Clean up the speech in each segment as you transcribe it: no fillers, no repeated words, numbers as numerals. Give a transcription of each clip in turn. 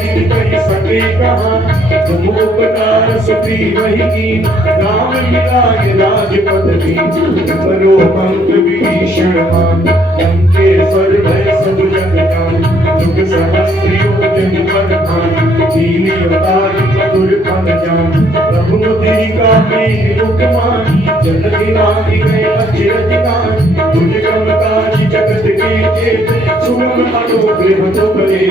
जिन कही सके कहा तुम उपकार सुखी वही की राम मिलाए राजपद भी करो पंत विभीषण मान लंकेश्वर भय सब जग जान जुग सहस्र योजन पर भान दीन अवतार मधुर फल जान प्रभु मुद्रिका में मुखमान जन दिलानी गए अचरज गान तुझ कमकाज जगत के चेत सुगम अनुग्रह तो करे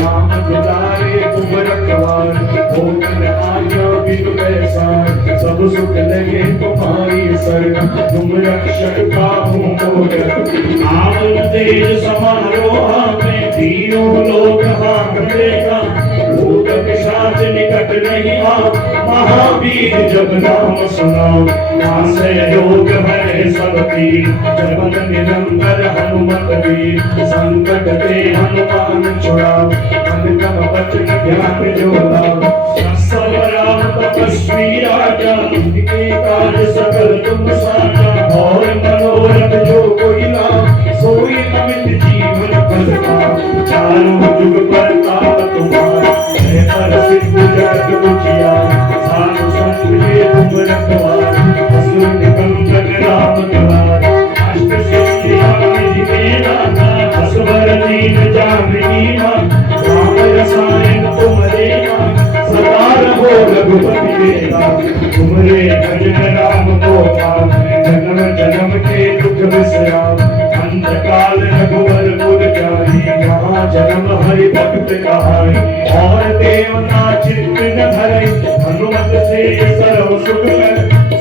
राम दुलारे तुम रखवार होकर आज्ञा बिनु पैसार सब सुख लगे तुम्हारी शरण तुम रक्षक काहू मोर आवन तेज समारोह में तीनों लोग हांकतेगा भूत पिशाच निकट नहीं आ महावीर जब नाम सुनाओ नासे रोग है सब पीर जपत निरंतर हनुमत वीर संकट ते हनुमान छुड़ाओ मन तम वचन ध्यान जो लाओ सब राम तपस्वी राजा इनके काज सकल तुम साजा और मनोरथ जो कोई लाओ सोई अमित जीवन फल पाओ चारों जुग पर ताप तुम्हारा है पर सिद्ध जगत उजिया साधु संत के तुम रखवार असुर निकंदन राम द्वार अष्ट सिद्धियां निधि मेरा असवर दीन जामिनी मां राम रसायन तुमरे नाम सदा रहो रघुपति देवा तुमरे भजन राम को पार जन्म जन्म के दुख विश्राम अंतकाल रघुवर पुर जाई यहाँ जन्म हरि भक्त कहाई और देवता चित्त न धरे हनुमत से सर्व सुख कर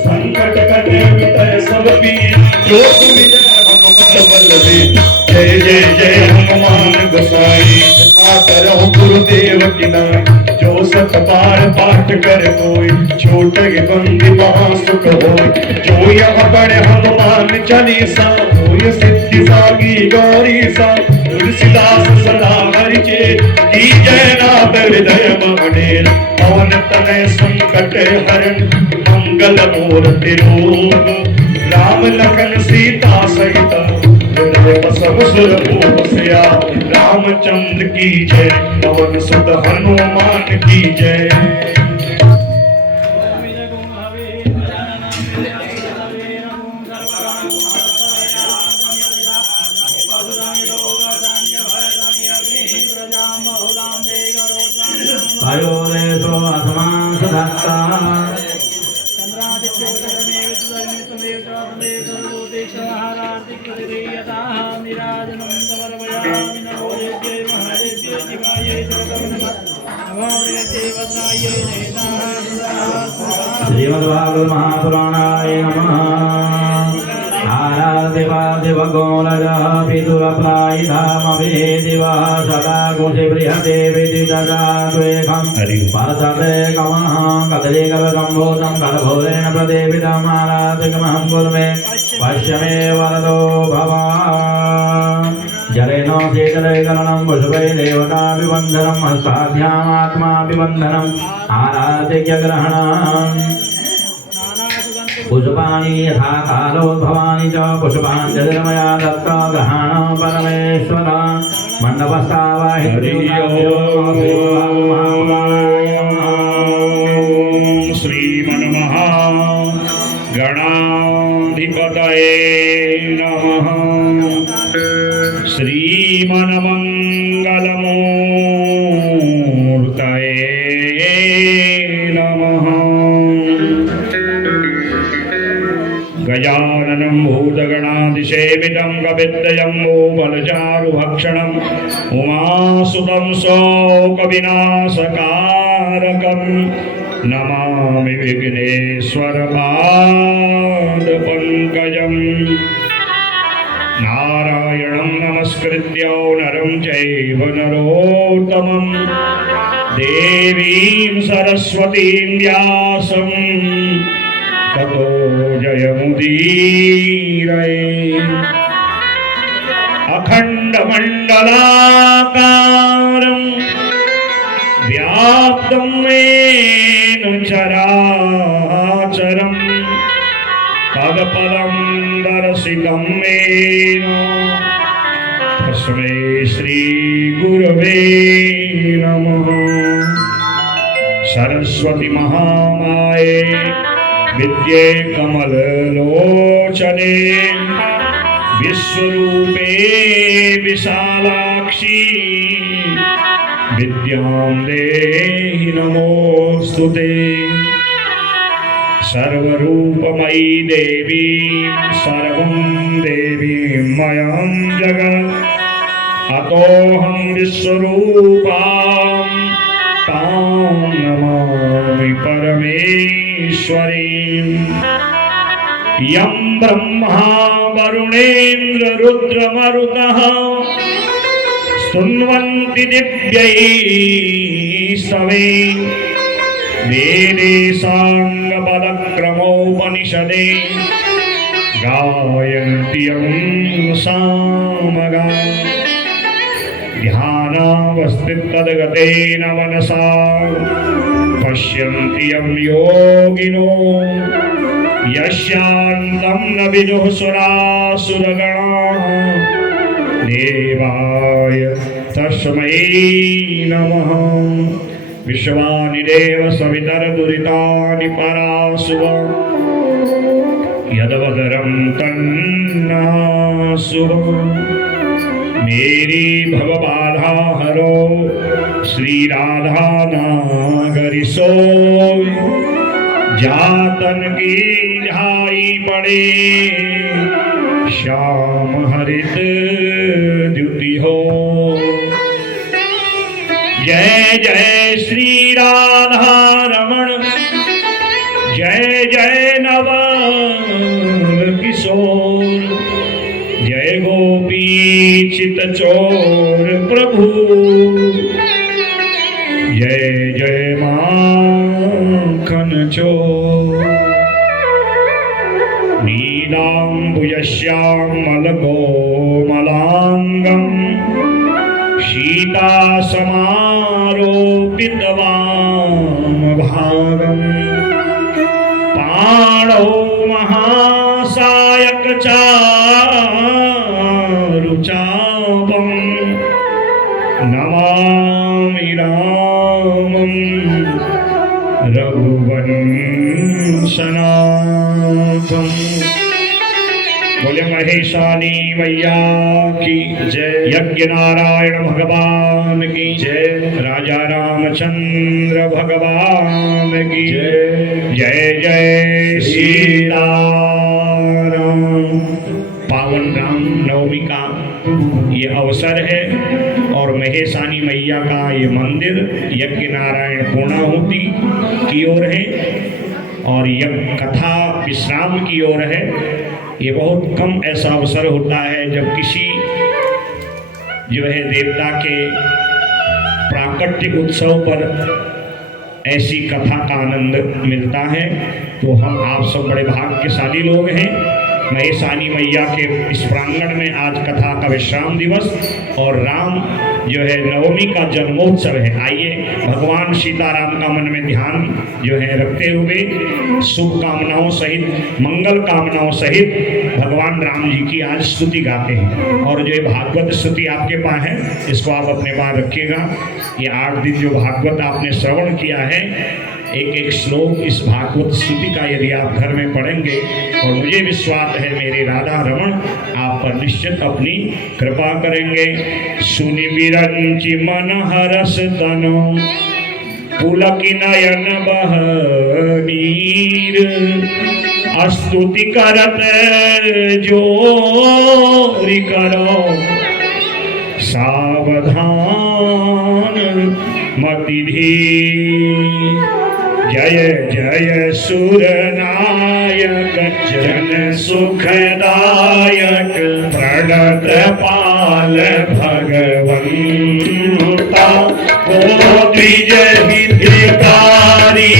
संकट कटे मिटय सब पीर जो विजय हनुमत बलदेव जय जय जय हनुमान गोसाई करहु गुरुदेव की नाई जो सत बार पाठ कर कोई छोट बंदी महा सुख हो जो यह पढ़े हनुमान चालीसा होय सिद्धि सागी गौरी सा तुलसीदास सदा हरिचे की जय नाथ हृदय महडेर पवन तनय संकट हरण मंगल मूर्ति रूप राम लखन सीता सहित सब सुर सिया रामचंद्र की जय पवन सुत हनुमान की जय श्रीमद्भागवत महापुराणाय नमः। आराधिवादिवगोलजापितुरप्रायिधामभिदेवा सदा कुशे बृहते विदितदात्वेकं परसते कमः कदलीकलसम्भूतं कलभूरेण प्रदेवितमाराधिकमहं कुर्मे पश्य मे वरदो भवान् जलेन शीतलैकलनं पुष्पै देवताभिवन्दनं हस्ताभ्यामात्माभिवन्दनम् आराधिक्यग्रहणम् पुष्पाणि यथा कालोद्भवानि च पुष्पाञ्जलिर्मया दत्ता ग्रहाणं परमेश्वर मण्डपस्थावाहि श्रीमन्महागणाधिपतये नमः। श्रीमन्मङ्गलमूर्तये नमः। गजाननं भूतगणाधिसेवितं कपित्तजम्बूफलचारुभक्षणम् उमासुतं शोकविनाशकारकं नमामि विघ्नेश्वरपादपङ्कजम् नारायणं नमस्कृत्य नरं चैव नरोत्तमं देवीं सरस्वतीं व्यासं ततो जयमुदीरये। अखण्डमण्डलाकारं व्याप्तं येन चराचरं पदपदं दर्शितं येन तस्मै श्रीगुरवे नमः। सरस्वती महामाये विद्ये कमललोचने विश्वरूपे विशालाक्षी विद्यां देहि नमोस्तुते। सर्वरूपमयी देवी सर्वं देवीमयं जगत् अतोऽहं विश्वरूपां तां नमामि परमेश्वरीं। यं ब्रह्मा वरुणेन्द्र रुद्रमरुतः स्तुन्वन्ति दिव्यैस्तवे वेदे साङ्गपदक्रमोपनिषदे गायन्ति यं सामगा। ध्यानावस्थितगतेन मनसा पश्यन्ति यं योगिनो यस्यान्तं न विदुः सुरासुरगणाः। देवाय तस्मै नमः। विश्वानि देव सवितरदुरितानि परासुव यदवदरं तन्नासुव। मेरी भवबाधा हरो श्री राधा नागरी सोय जातन की झाई पड़े श्याम हरित द्युति हो। जय जय श्री राधा रमण जय जय नवल किशोर जय गोपी चित चोर प्रभु जय जय माखन चोर। नीलाम्बुजश्यामलकोमलाङ्गं सीतासमारोपितवामभागं पाणौ महासायकचारुचापं नमामि रामं रघुवंशनाथम्। बोले महेशानी मैया की जय। यज्ञ नारायण भगवान की जय। राजा रामचंद्र भगवान की जय। जय जय सीताराम। पावन राम नवमी का ये अवसर है और महेशानी मैया का ये मंदिर यज्ञ नारायण पूर्णाहुति की ओर है और यज्ञ कथा विश्राम की ओर है। ये बहुत कम ऐसा अवसर होता है जब किसी जो है देवता के प्राकट्य उत्सव पर ऐसी कथा का आनंद मिलता है। तो हम आप सब बड़े भाग्यशाली लोग हैं। महेशानी मैया के इस प्रांगण में आज कथा का विश्राम दिवस और राम जो है नवमी का जन्मोत्सव है। आइए भगवान सीताराम का मन में ध्यान जो है रखते हुए शुभ कामनाओं सहित मंगल कामनाओं सहित भगवान राम जी की आज स्तुति गाते हैं। और जो ये भागवत स्तुति आपके पास है इसको आप अपने पास रखिएगा। ये 8 दिन जो भागवत आपने श्रवण किया है एक एक श्लोक इस भागवत स्तुति का यदि आप घर में पढ़ेंगे और मुझे विश्वास है मेरे राधा रमण आप पर निश्चित अपनी कृपा करेंगे। सुनि बिरंचि मन हरस तनो पुलकी नयन बह नीर स्तुति करत जोरि करो सावधान मति धीर। जय जय सुरनायक जन सुखदायक प्रणत पाल भगवंता को द्विज हितकारी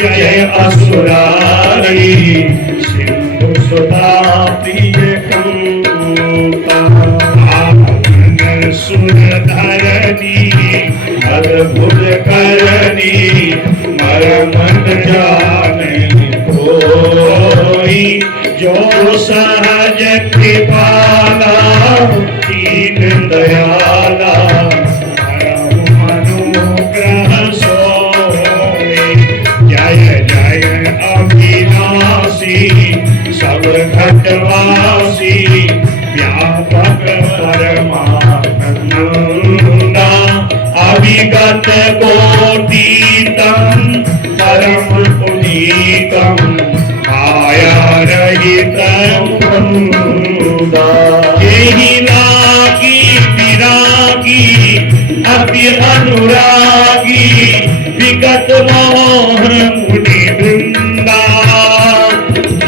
जय असुरारी सिंधु सुता प्रिय कंता सुरधरणी अद्भुत करनी मरमन जाने कोई जो सहज कृपाला दीन दयाला परम मन व्यापक परमानंदा अविगत गोतीतम परम पुनीतम माया रहितम यही लागी विरागी अति अनुरागी विगत मोहन मुनि वृंदा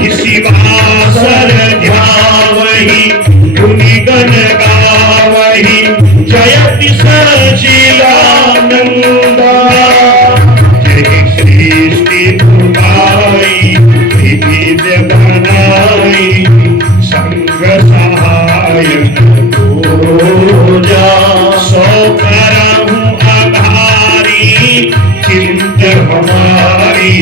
इसी वासर ध्यावहि मुनिगण गावहि जयति सचिदानंदा जय सृष्टि पुराई विविध बनाई संग सहाय पूजा सो करहूं आधारी चिंत हमारी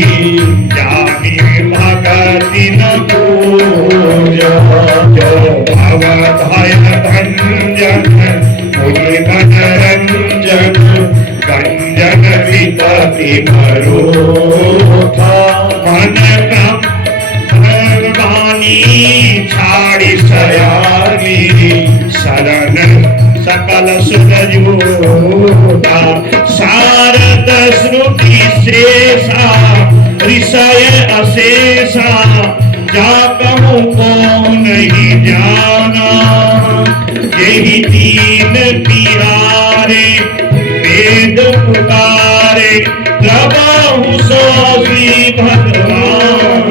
जानी भगति न पूजा जो भवभय भंजन मुनि मनरंजन गंजन विपति भरोथा मन भगवानी छाड़ी सयानी शरण सकल सुरजोता सारद श्रुति शेषा ऋषय अशेषा जा कहूँ को नहीं जाना यही तीन तिहारे वेद पुकारे प्रभु सो श्री भगवान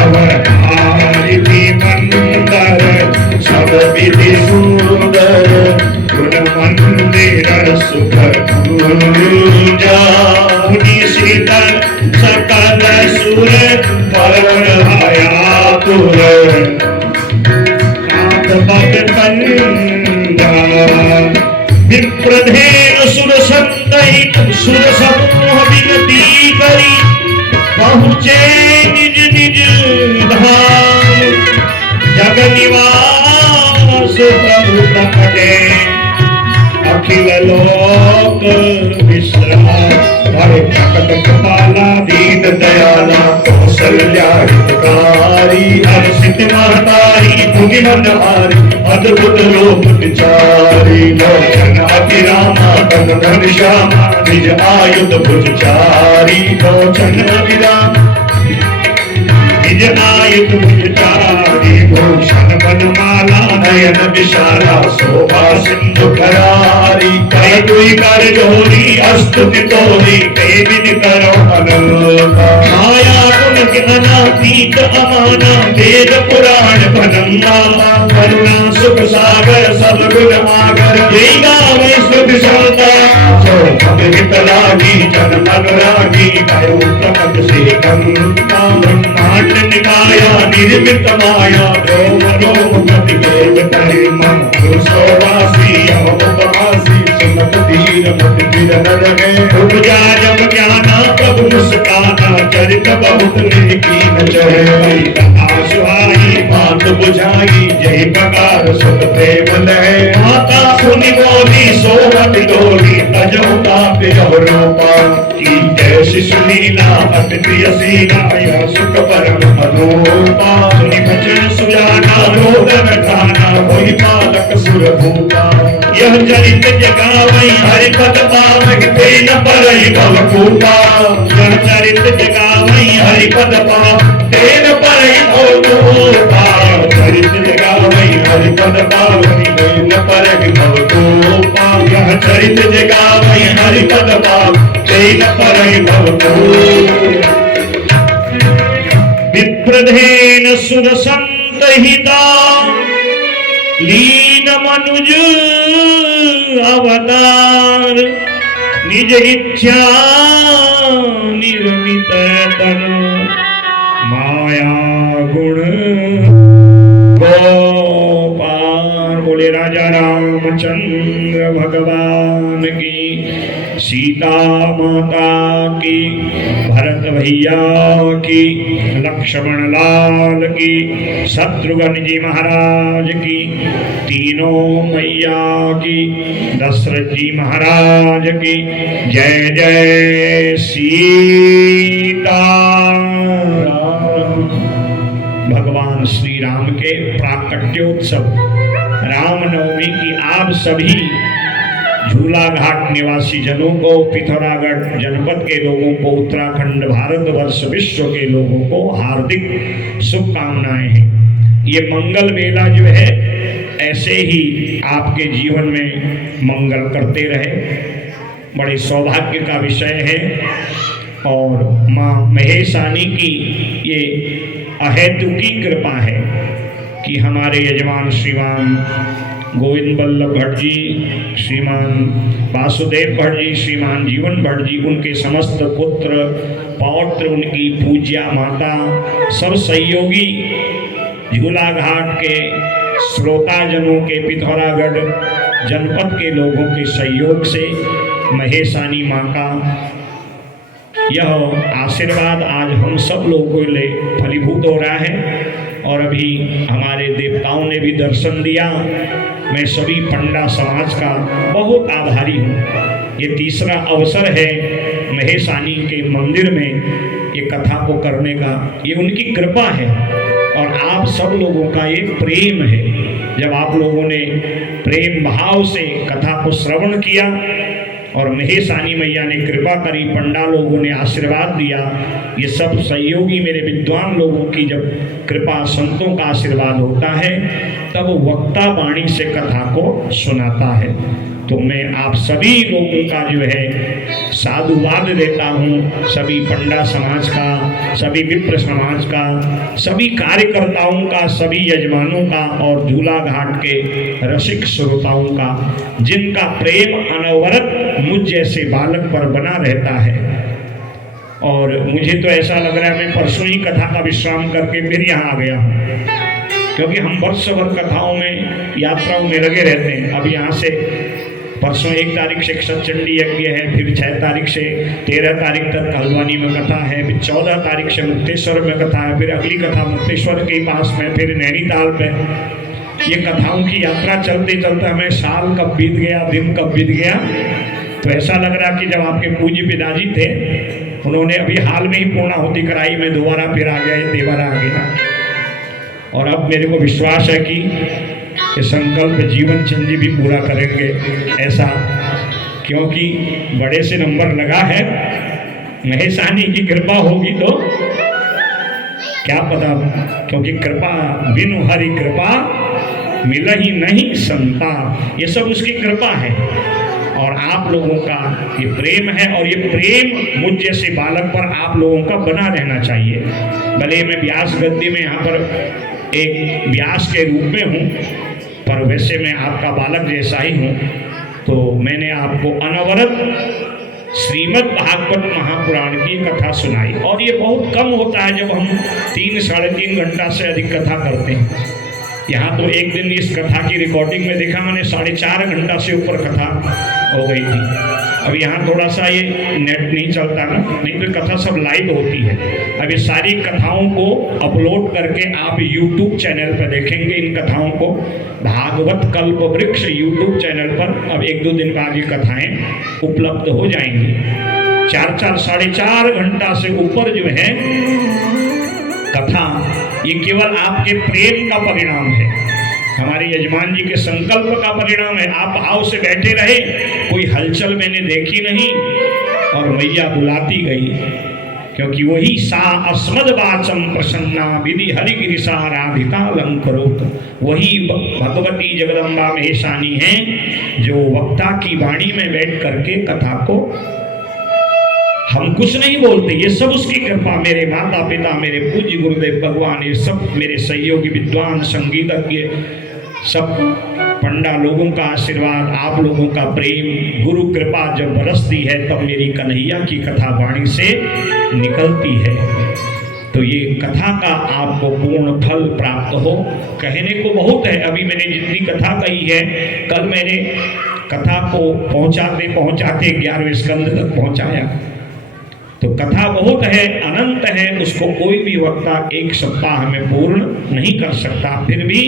अवतारिति मंदर सब विधि सुंदर गुण मंदिर सुख पूजा निशित सकल सुर पवन आयातुर नाथ भक्त कंदा विप्रधेन सुर संतहित सुर समूह विनती करी पहुँचे निज निज धाम जग निवास प्रभु प्रकटे अखिल लोक विश्राम हरे प्रकट कृपाला दीन दयाला कौशल्या हितकारी हर्षित महतारी मुनि मनहारी अद्भुत रूप विचारी लोचन अभिरामा तन घनश्यामा निज आयुध भुजचारी लोचन अभिरामा निज आयुध भुजचारी भूषण बनमाला नयन विशाला शोभा सिंधु करारी कई दुई कर जोरी अस्तुति तोरी कई विधि करो अनंता माया गुण के अनातीत अमाना वेद पुराण भनम्मा करुणा सुख सागर सद्गुण आगर यही गावे स्तुति सौता सो भगवित लागी जन अनुरागी कयो प्रकट से कंता ब्रह्मांड निकाया निर्मित माया रोम रोम गति देव करे मन सोवासी अवपवासी सुनत धीर मत धीर न लगे उपजा जब ज्ञाना प्रभु मुस्काना चरित बहुत निकीन चढ़े आसुहाई बात बुझाई जय प्रकार सुत प्रेम लय माता सुनि बोली सोवत डोली तजो ताप रूपा की जय शिशु लीला अति प्रिय सीना यह सुख परम अनूपा सुनि भजन सुजाना रोदन गाना वही पालक सुर भूपा यह चरित जगावई हरि पद पावहि ते न परहि भव कूपा यह चरित जगावई हरि पद पाव ते न परहि भव कूपा चरित जगावई हरि पद पावहि ते न परहि भव कूपा यह चरित जगावई हरि पद पाव ते न परहि भव कूपा विप्रधेन सुर संतहिता लीन मनुज अवतार निज इच्छा निर्मित तनु माया गुण गोपाल बोले राजा रामचंद्र भगवान की सीता माता की भरत भैया की लक्ष्मण लाल की शत्रुघ्न जी महाराज की तीनों मैया की दशरथ जी महाराज की जय जय सीता भगवान भगवान श्री राम के प्राकट्योत्सव रामनवमी की आप सभी झूला घाट निवासी जनों को, पिथौरागढ़ जनपद के लोगों को, उत्तराखंड, भारतवर्ष, विश्व के लोगों को हार्दिक शुभकामनाएं हैं। ये मंगल मेला जो है ऐसे ही आपके जीवन में मंगल करते रहे, बड़े सौभाग्य का विषय है। और माँ महेशानी की ये अहेतुकी कृपा है कि हमारे यजमान श्रीमान गोविंद बल्लभ भट्ट जी, श्रीमान वासुदेव भट्ट जी, श्रीमान जीवन भट्ट जी, उनके समस्त पुत्र पौत्र, उनकी पूज्या माता, सब सहयोगी, झूला घाट के श्रोताजनों के, पिथौरागढ़ जनपद के लोगों के सहयोग से महेशानी माँ का यह आशीर्वाद आज हम सब लोगों के लिए फलीभूत हो रहा है। और अभी हमारे देवताओं ने भी दर्शन दिया। मैं सभी पंडा समाज का बहुत आभारी हूँ। ये तीसरा अवसर है महेशानी के मंदिर में ये कथा को करने का, ये उनकी कृपा है और आप सब लोगों का ये प्रेम है। जब आप लोगों ने प्रेम भाव से कथा को श्रवण किया और महेशानी मैया ने कृपा करी, पंडा लोगों ने आशीर्वाद दिया, ये सब सहयोगी मेरे विद्वान लोगों की जब कृपा, संतों का आशीर्वाद होता है तब वक्ता वाणी से कथा को सुनाता है। तो मैं आप सभी लोगों का जो है साधुवाद देता हूँ, सभी पंडा समाज का, सभी विप्र समाज का, सभी कार्यकर्ताओं का, सभी यजमानों का और झूला घाट के रसिक श्रोताओं का, जिनका प्रेम अनवरत मुझ जैसे बालक पर बना रहता है। और मुझे तो ऐसा लग रहा है मैं परसों ही कथा का विश्राम करके फिर यहाँ आ गया हूँ, क्योंकि हम वर्ष भर कथाओं में, यात्राओं में लगे रहते हैं। अब यहाँ से परसों 1 तारीख से सतचंडी यज्ञ है, फिर 6 तारीख से 13 तारीख तक हल्द्वानी में कथा है, फिर 14 तारीख से मुक्तेश्वर में कथा है, फिर अगली कथा मुक्तेश्वर के पास में, फिर नैनीताल पे। ये कथाओं की यात्रा चलते चलते हमें साल कब बीत गया, दिन कब बीत गया। तो ऐसा लग रहा कि जब आपके पूज्य पिताजी थे, उन्होंने अभी हाल में ही पूर्णाहुति कराई, में दोबारा फिर आ गया, देवर आ गया। और अब मेरे को विश्वास है कि ये संकल्प जीवन चंदी भी पूरा करेंगे ऐसा, क्योंकि बड़े से नंबर लगा है। महेशानी की कृपा होगी तो क्या पता, क्योंकि कृपा बिनु हरि कृपा मिल ही नहीं संता, ये सब उसकी कृपा है। और आप लोगों का ये प्रेम है, और ये प्रेम मुझ जैसे बालक पर आप लोगों का बना रहना चाहिए। भले मैं व्यास गद्दी में यहाँ पर एक व्यास के रूप में हूँ, पर वैसे मैं आपका बालक जैसा ही हूँ। तो मैंने आपको अनवरत श्रीमद् भागवत महापुराण की कथा सुनाई, और ये बहुत कम होता है जब हम 3 साढ़े 3 घंटा से अधिक कथा करते हैं। यहाँ तो एक दिन इस कथा की रिकॉर्डिंग में देखा मैंने 4.5 घंटा से ऊपर कथा हो गई थी। अब यहाँ थोड़ा सा ये नेट नहीं चलता ना, नहीं तो कथा सब लाइव होती है। अब ये सारी कथाओं को अपलोड करके आप YouTube चैनल पर देखेंगे। इन कथाओं को भागवत कल्प वृक्ष YouTube चैनल पर अब 1-2 दिन बाद ये कथाएं उपलब्ध हो जाएंगी। 4-4 साढ़े 4 घंटा से ऊपर जो है कथा, ये केवल आपके प्रेम का परिणाम है, हमारे यजमान जी के संकल्प का परिणाम है। आप भाव से बैठे रहे, कोई हलचल मैंने देखी नहीं, और मैया बुलाती गई, क्योंकि वही सा अस्मद वाचम प्रसन्ना विधि हरिगिरिसा राधिका अलंकरोत, वही भगवती जगदम्बा महेशानी हैं जो वक्ता की वाणी में बैठ करके कथा को, हम कुछ नहीं बोलते, ये सब उसकी कृपा। मेरे माता पिता, मेरे पूज्य गुरुदेव भगवान, ये सब मेरे सहयोगी विद्वान, संगीतज्ञ, सब पंडा लोगों का आशीर्वाद, आप लोगों का प्रेम, गुरु कृपा जब बरसती है तब मेरी कन्हैया की कथा वाणी से निकलती है। तो ये कथा का आपको पूर्ण फल प्राप्त हो। कहने को बहुत है, अभी मैंने जितनी कथा कही है, कल मैंने कथा को पहुँचाते पहुँचाते 11वें स्कंद तक पहुँचाया। तो कथा बहुत है, अनंत है, उसको कोई भी वक्ता 1 सप्ताह में पूर्ण नहीं कर सकता। फिर भी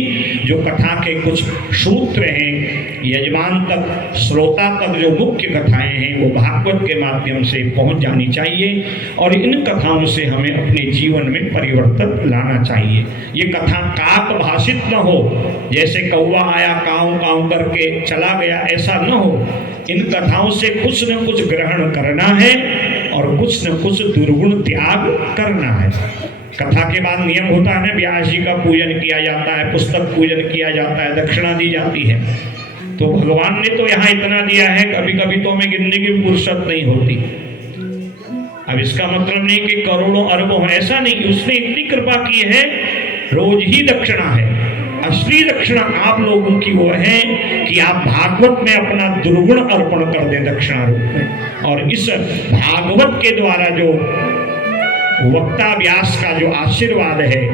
जो कथा के कुछ सूत्र हैं, यजमान तक, श्रोता तक जो मुख्य कथाएं हैं वो भागवत के माध्यम से पहुंच जानी चाहिए और इन कथाओं से हमें अपने जीवन में परिवर्तन लाना चाहिए। ये कथा काक भाषित न हो, जैसे कौवा आया काऊ काऊ करके चला गया, ऐसा न हो। इन कथाओं से कुछ न कुछ ग्रहण करना है और कुछ न कुछ दुर्गुण त्याग करना है। कथा के बाद नियम होता है ना, व्यास जी का पूजन किया जाता है, पुस्तक पूजन किया जाता है, दक्षिणा दी जाती है। तो भगवान ने तो यहाँ इतना दिया है, कभी कभी तो हमें गिनने की फुर्सत नहीं होती। अब इसका मतलब नहीं कि करोड़ों अरबों, ऐसा नहीं। उसने इतनी कृपा की है, रोज ही दक्षिणा है। असली दक्षिणा आप लोगों की वो है कि आप भागवत में अपना दुर्गुण अर्पण कर दें दक्षिणा रूप में। और इस भागवत के द्वारा जो वक्ता व्यास का जो आशीर्वाद है,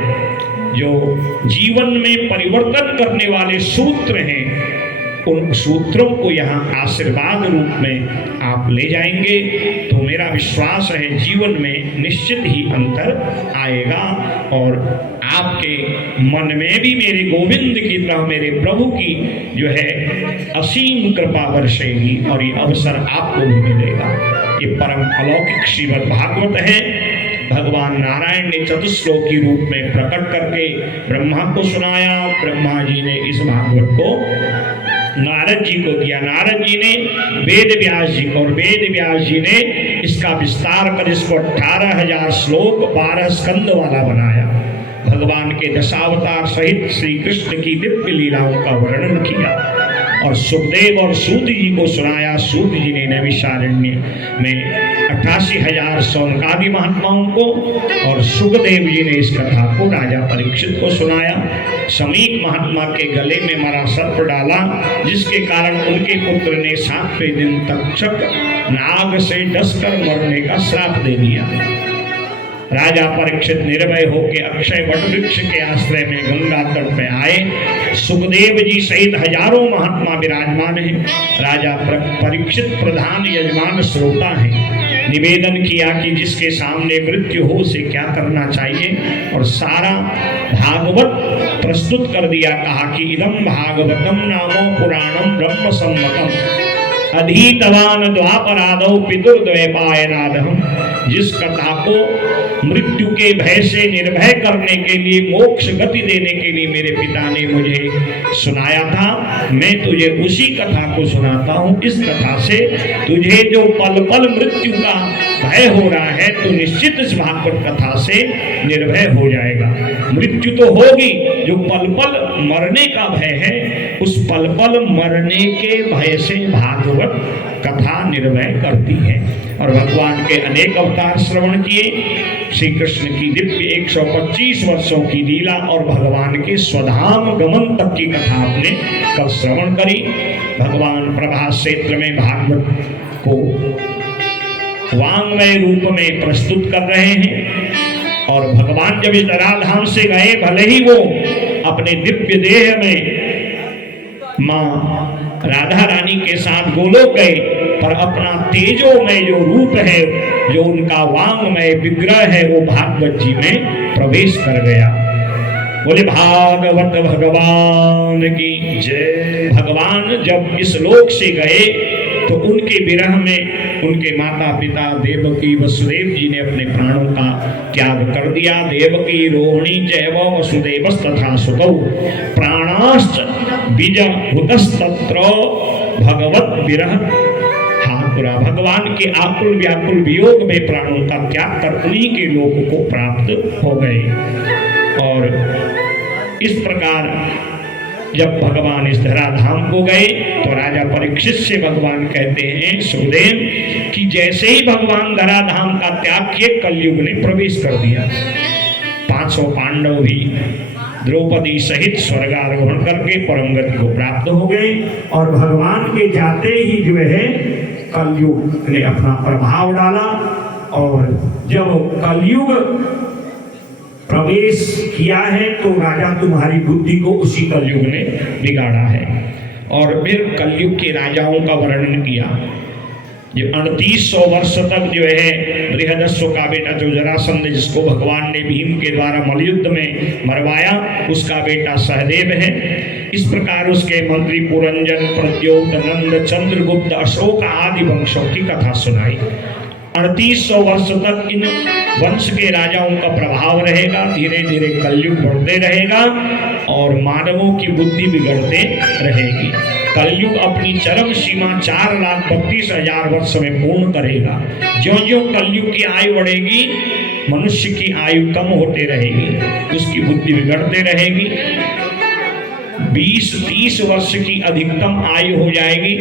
जो जीवन में परिवर्तन करने वाले सूत्र हैं, उन सूत्रों को यहाँ आशीर्वाद रूप में आप ले जाएंगे तो मेरा विश्वास है जीवन में निश्चित ही अंतर आएगा और आपके मन में भी मेरे गोविंद की तरह मेरे प्रभु की जो है असीम कृपा बरसेगी और ये अवसर आपको भी मिलेगा। ये परम अलौकिक श्रीमद् भागवत है। भगवान नारायण ने चतुश्लोकी रूप में प्रकट करके ब्रह्मा को सुनाया। ब्रह्मा जी ने इस भागवत को नारद जी को दिया, नारद जी ने वेद व्यास जी को, और वेद व्यास जी ने इसका विस्तार कर इसको 18,000 श्लोक 12 स्कंद वाला बनाया। भगवान के दशावतार सहित श्री कृष्ण की दिव्य लीलाओं का वर्णन किया और सुखदेव और सूत जी को सुनाया। सूत जी ने नैमिषारण्य में 88,000 सौनकादि महात्माओं को और सुखदेव जी ने इस कथा को राजा परीक्षित को सुनाया। समीक महात्मा के गले में मरा सर्प डाला, जिसके कारण उनके पुत्र ने 7वें दिन तक्षक नाग से डसकर मरने का श्राप दे दिया। राजा परीक्षित निर्भय होकर अक्षय वट वृक्ष के आश्रय में गंगा तट पे आए। सुखदेव जी सहित हजारों महात्मा विराजमान हैं। राजा परीक्षित प्रधान यजमान श्रोता हैं। निवेदन किया कि जिसके सामने मृत्यु हो उसे क्या करना चाहिए और सारा भागवत प्रस्तुत कर दिया। कहा कि इदम भागवतम नामो पुराणम ब्रह्म सम्मतम अधीतवान द्वापरादौ पितुर्द्वैपायनादहम्। जिस कथा को मृत्यु के भय से निर्भय करने के लिए, मोक्ष गति देने के लिए मेरे पिता ने मुझे सुनाया था, मैं तुझे उसी कथा को सुनाता हूँ। इस कथा से तुझे जो पल पल मृत्यु का भय हो रहा है तो निश्चित इस भागवत कथा से निर्भय हो जाएगा। मृत्यु तो होगी, जो पल पल मरने का भय है उस पल पल मरने के भय से भागवत कथा निर्भय करती है। और भगवान के अनेक अवतार श्रवण किए। श्री कृष्ण की दिव्य 125 वर्षों की लीला और भगवान के स्वधाम गमन तक की कथा आपने कल श्रवण करी। भगवान प्रभास क्षेत्र में भागवत को वांग्मय रूप में प्रस्तुत कर रहे हैं। और भगवान जब इस धराधाम से गए, भले ही वो अपने दिव्य देह में माँ राधा रानी के साथ गोलोक गए, पर अपना तेजोमय जो रूप है, जो उनका वांगमय विग्रह है, वो भागवत जी में प्रवेश कर गया। बोले भागवत भगवान की जय। भगवान जब इस लोक से गए तो उनके विरह में उनके माता पिता देवकी वसुदेव जी ने अपने प्राणों का त्याग कर दिया। देवकी रोहिणी चैव वसुदेवस्तथा सुतौ प्राणाश्च बीजभूतस्तत्र भगवत विरह हाकुरा। भगवान के आकुल व्याकुल वियोग में प्राणों का त्याग कर उन्हीं के लोक को प्राप्त हो गए। और इस प्रकार जब भगवान इस धराधाम को गए तो राजा परीक्षित से भगवान कहते हैं, सुखदेव, कि जैसे ही भगवान धराधाम का त्याग किए कलयुग ने प्रवेश कर दिया। 500 पांडव भी द्रौपदी सहित स्वर्गारोहण करके परम गति को प्राप्त हो गए। और भगवान के जाते ही जो है कलयुग ने अपना प्रभाव डाला। और जब कलयुग प्रवेश किया है तो राजा तुम्हारी बुद्धि को उसी कलयुग ने बिगाड़ा है। और फिर कलयुग के राजाओं का वर्णन किया। जो 3800 वर्ष तक जो है बृहदस्व का बेटा जो जरासंध, जिसको भगवान ने भीम के द्वारा मलयुद्ध में मरवाया, उसका बेटा सहदेव है। इस प्रकार उसके मंत्री पुरंजन, प्रद्योत, नंद, चंद्रगुप्त, अशोक आदि वंशों की कथा सुनाई। 3800 वर्ष तक इन वंश के राजाओं का प्रभाव रहेगा। धीरे धीरे कलयुग बढ़ते रहेगा और मानवों की बुद्धि बिगड़ते रहेगी। कलयुग अपनी चरम सीमा 4,32,000 वर्ष में पूर्ण करेगा। ज्यों ज्यों कलयुग की आयु बढ़ेगी, मनुष्य की आयु कम होते रहेगी, उसकी बुद्धि बिगड़ते रहेगी। 20-30 वर्ष की अधिकतम आयु हो जाएगी।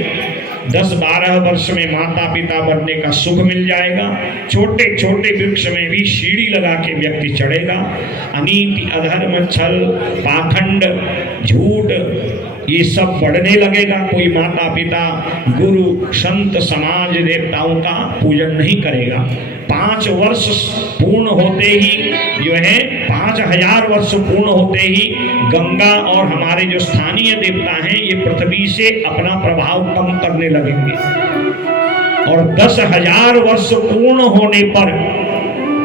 10-12 वर्ष में माता पिता बनने का सुख मिल जाएगा। छोटे छोटे वृक्ष में भी सीढ़ी लगा के व्यक्ति चढ़ेगा। अनीति, अधर्म, छल, पाखंड, झूठ, ये सब बढ़ने लगेगा। कोई माता पिता, गुरु, संत, समाज, देवताओं का पूजन नहीं करेगा। 5 वर्ष पूर्ण होते ही जो है 5000 वर्ष पूर्ण होते ही गंगा और हमारे जो स्थानीय देवता हैं, ये पृथ्वी से अपना प्रभाव कम करने लगेंगे। और 10,000 वर्ष पूर्ण होने पर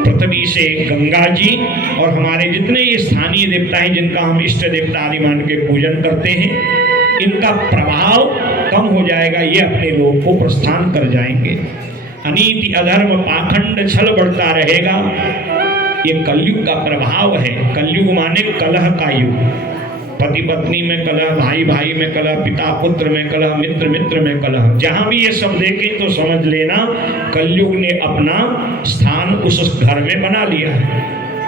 पृथ्वी से गंगा जी और हमारे जितने ये स्थानीय देवता हैं, जिनका हम इष्ट देवता आदि मान के पूजन करते हैं, इनका प्रभाव कम हो जाएगा। ये अपने लोक को प्रस्थान कर जाएंगे। अनीति, अधर्म, पाखंड, छल बढ़ता रहेगा। ये कलयुग का प्रभाव है। कलयुग माने कलह का युग। पति पत्नी में कलह, भाई भाई में कलह, पिता पुत्र में कलह, मित्र मित्र में कलह। जहां भी ये सब देखें तो समझ लेना कलयुग ने अपना स्थान उस घर में बना लिया है।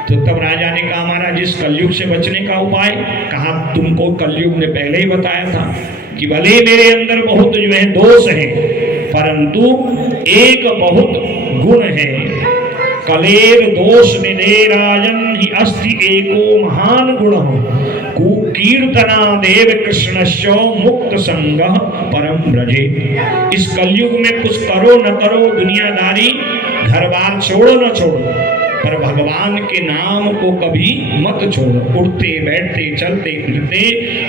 तो तब राजा ने कहा, महाराज इस कलयुग से बचने का उपाय? कहा, तुमको कलयुग ने पहले ही बताया था कि भले मेरे अंदर बहुत जो है दोष है, परंतु एक बहुत गुण है। कलेर दोष निधे राजन ही अस्ति एको महान गुण कीर्तना देव कृष्णश्चो मुक्त संग परम ब्रजे। इस कलयुग में कुछ करो न करो, दुनियादारी, घर बार छोड़ो न छोड़ो, पर भगवान के नाम को कभी मत छोड़ो। उठते बैठते चलते फिरते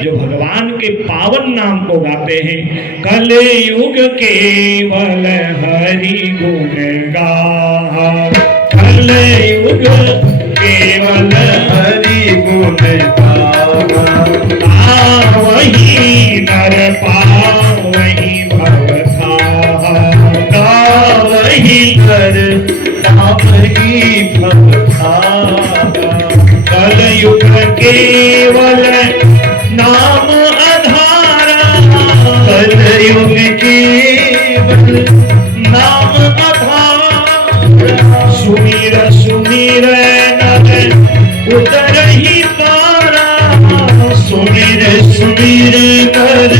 जो भगवान के पावन नाम को गाते हैं, कलयुग केवल हरि गुण गा, कलयुग केवल हरि गुण वही नर पावही भवथा, वही नर पावही भवथा। कलयुग केवल नाम आधारा, कलयुग केवल नाम आधारा। सुमिर सुमिर नर उतरहि पारा, सुमिर सुमिर कर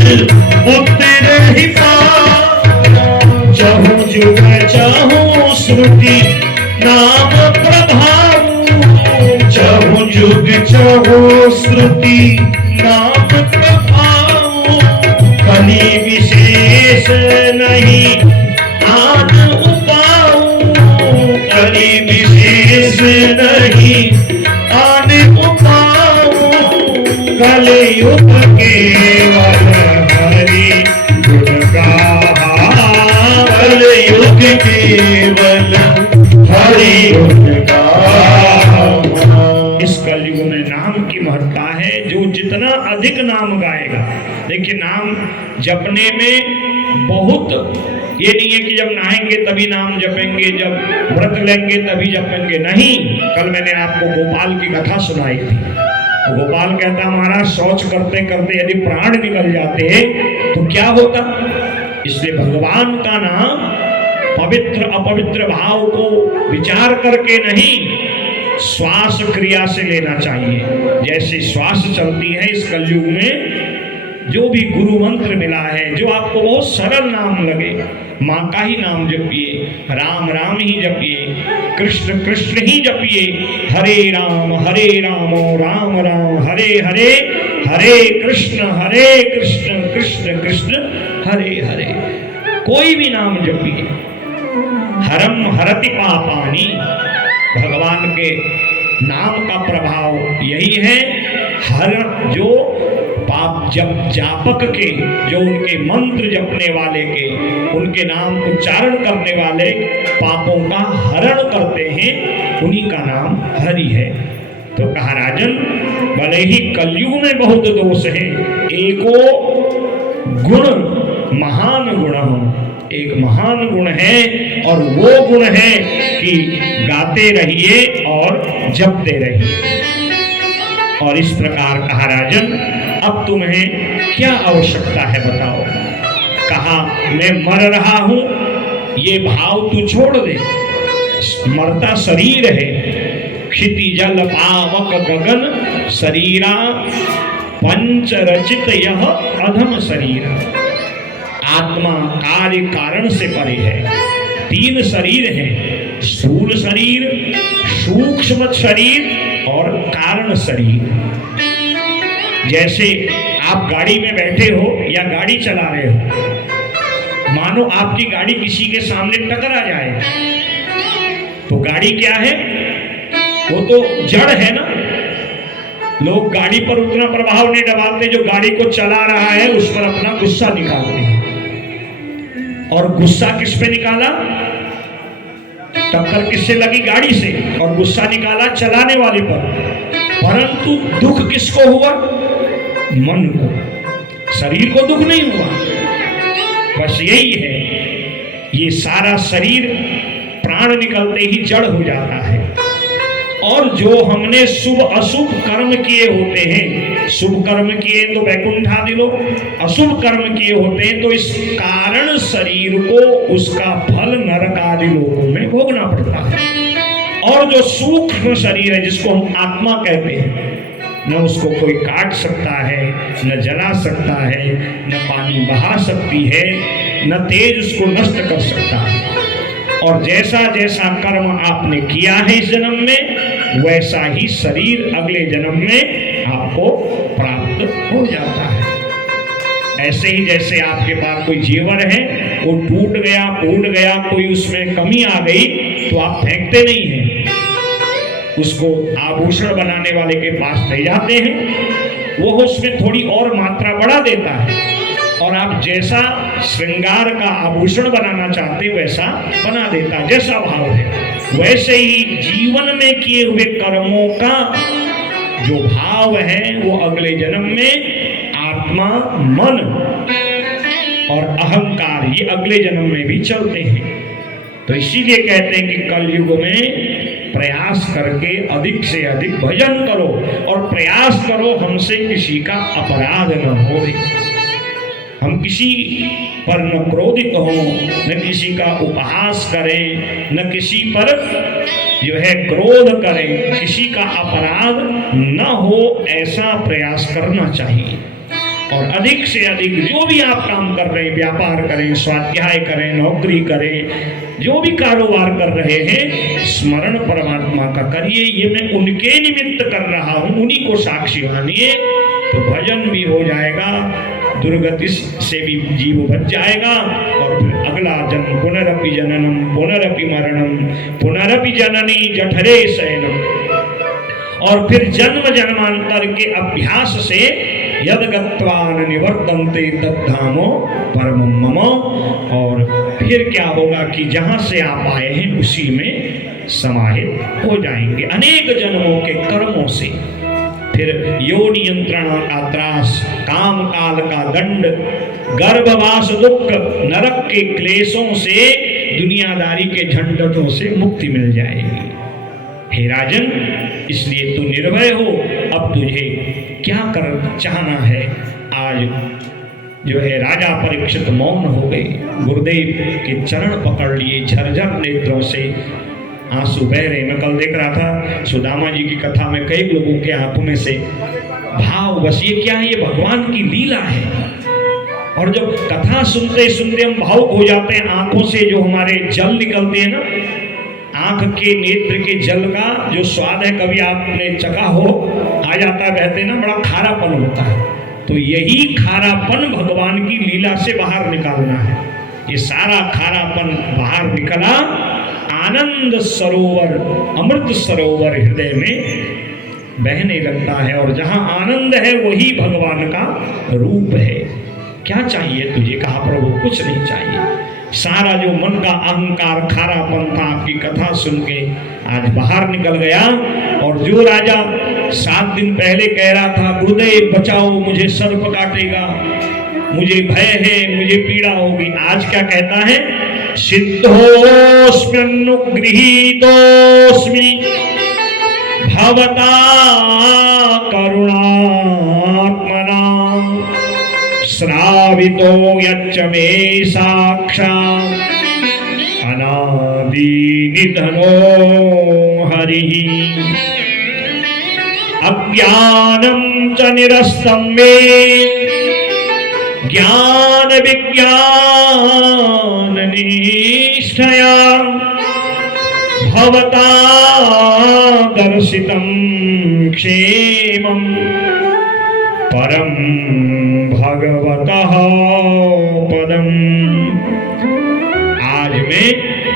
उतरहि पारा। चहु जुग चहु श्रुति नाम प्रभाव, चहु जुग चहु श्रुति नाम प्रभाव। कली विशेष नहीं आन उपाऊ, कली विशेष नहीं आन उपाऊ। कलयुग केवल हरि गुण गा, कलयुग केवल हरि गुण गा। इस कलयुग में नाम की महत्ता है। जो जितना अधिक नाम गाएगा, देखिए नाम जपने में बहुत, ये नहीं है कि जब नहाएंगे तभी नाम जपेंगे, जब व्रत लेंगे तभी जपेंगे, नहीं। कल मैंने आपको गोपाल की कथा सुनाई थी। गोपाल कहता, महाराज शौच करते करते यदि प्राण निकल जाते तो क्या होता? इसलिए भगवान का नाम पवित्र अपवित्र भाव को विचार करके नहीं, श्वास क्रिया से लेना चाहिए। जैसे श्वास चलती है इस कलयुग में, जो भी गुरु मंत्र मिला है, जो आपको बहुत सरल नाम लगे, माँ का ही नाम जपिए, राम राम ही जपिए, कृष्ण कृष्ण ही जपिए। हरे राम राम राम हरे हरे, हरे कृष्ण कृष्ण कृष्ण हरे हरे। कोई भी नाम जपिए। हरम हरति पापानि, भगवान के नाम का प्रभाव यही है। हर जो पाप जापक के, जो उनके मंत्र जपने वाले के, उनके नाम उच्चारण करने वाले पापों का हरण करते हैं, उन्हीं का नाम हरि है। तो कहा राजन, भले ही कलयुग में बहुत दोष है, एको गुण महान गुण हो, एक महान गुण है और वो गुण है कि गाते रहिए और जपते रहिए। और इस प्रकार कहा राजन, अब तुम्हें क्या आवश्यकता है बताओ। कहा मैं मर रहा हूं, ये भाव तू छोड़ दे, मरता शरीर है। क्षितिजल पावक गगन शरीरा पंच रचित यह अधम शरीर। आत्मा कार्य कारण से परे है। 3 शरीर हैं, स्थूल शरीर, सूक्ष्म शरीर और कारण शरीर। जैसे आप गाड़ी में बैठे हो या गाड़ी चला रहे हो, मानो आपकी गाड़ी किसी के सामने टकरा जाए, तो गाड़ी क्या है? वो तो जड़ है ना। लोग गाड़ी पर उतना प्रभाव नहीं डालते, जो गाड़ी को चला रहा है उस पर अपना गुस्सा निकालते हैं। और गुस्सा किस पे निकाला? टक्कर किससे लगी? गाड़ी से। और गुस्सा निकाला चलाने वाले पर। परंतु दुख किसको हुआ? मन को। शरीर को दुख नहीं हुआ। बस यही है, ये सारा शरीर प्राण निकलते ही जड़ हो जाता है। और जो हमने शुभ अशुभ कर्म किए होते हैं, शुभ कर्म किए तो वैकुंठ आदि लोग, अशुभ कर्म किए होते हैं तो इस कारण शरीर को उसका फल नरक आदि लोगों में भोगना पड़ता है। और जो सूक्ष्म शरीर है, जिसको हम आत्मा कहते हैं, न उसको कोई काट सकता है, न जला सकता है, न पानी बहा सकती है, न तेज उसको नष्ट कर सकता है। और जैसा जैसा कर्म आपने किया है इस जन्म में, वैसा ही शरीर अगले जन्म में आपको प्राप्त हो जाता है। ऐसे ही जैसे आपके पास कोई जेवर है, वो टूट गया, फूट गया, कोई उसमें कमी आ गई, तो आप फेंकते नहीं हैं, उसको आभूषण बनाने वाले के पास ले जाते हैं, वो उसमें थोड़ी और मात्रा बढ़ा देता है, और आप जैसा श्रृंगार का आभूषण बनाना चाहते वैसा बना देता है। जैसा भाव है, वैसे ही जीवन में किए हुए कर्मों का जो भाव है, वो अगले जन्म में आत्मा, मन और अहंकार, ये अगले जन्म में भी चलते हैं। तो इसीलिए कहते हैं कि कलयुग में प्रयास करके अधिक से अधिक भजन करो, और प्रयास करो हमसे किसी का अपराध न हो। हम किसी पर न क्रोधित हो, न किसी का उपहास करें, न किसी पर जो है क्रोध करें, किसी का अपराध न हो, ऐसा प्रयास करना चाहिए। और अधिक से अधिक जो भी आप काम कर रहे हैं, व्यापार करें, स्वाध्याय करें, नौकरी करें, जो भी कारोबार कर रहे हैं, स्मरण परमात्मा का करिए। ये मैं उनके निमित्त कर रहा हूँ, उन्हीं को साक्षी मानिए, तो भजन भी हो जाएगा, दुर्गति से भी जीव बच जाएगा। और फिर अगला जन्म पुनरपि जननम पुनरपि मरणम पुनरपि जननी जठरे शयनम, और फिर जन्म जन्मांतर के अभ्यास से यद गत्वान निवर्तन्ते तद्धामो परमं मम, और फिर क्या होगा कि जहां से आप आए हैं उसी में समाहित हो जाएंगे अनेक जन्मों के कर्मों से। फिर योनि यंत्रणा का त्रास, काम काल का दंड, गर्भवास दुख, नरक के क्लेशों से, दुनियादारी के झंझटों से मुक्ति मिल जाएगी। हे राजन, इसलिए तू निर्भय हो। अब तुझे क्या कर चाहना है? आज जो है राजा परीक्षित मौन हो गए, गुरुदेव के चरण पकड़ लिए, झरझर नेत्रों से आंसू बह रहे। मैं कल देख रहा था सुदामा जी की कथा में कई लोगों के आंखों में से भाव, बस ये क्या है? ये भगवान की लीला है। और जब कथा सुनते सुनते हम भावुक हो जाते हैं, आंखों से जो हमारे जल निकलते हैं ना, आंख के नेत्र के जल का जो स्वाद है, कभी आपने चखा हो, आ जाता है, कहते हैं ना, बड़ा खारापन होता है। तो यही खारापन भगवान की लीला से बाहर निकालना है। ये सारा खारापन बाहर निकला, आनंद सरोवर, अमृत सरोवर हृदय में बहने लगता है, और जहां आनंद है वही भगवान का रूप है। क्या चाहिए तुझे? कहा प्रभु कुछ नहीं चाहिए। सारा जो मन का अहंकार खारापन था आपकी कथा सुन के आज बाहर निकल गया। और जो राजा 7 दिन पहले कह रहा था गुरुदेव बचाओ मुझे सर्प काटेगा, मुझे भय है, मुझे पीड़ा होगी, आज क्या कहता है? सिद्धोस्म्यनुगृहीतोस्मि भवता करुणात्मना श्रावितो यच्च मे साक्षात् अनादि निधनो हरिः अज्ञानं च निरस्तं मे ज्ञान विज्ञान निष्ठया भवता दर्शितं क्षेमं परम भगवतः पदम। आज मैं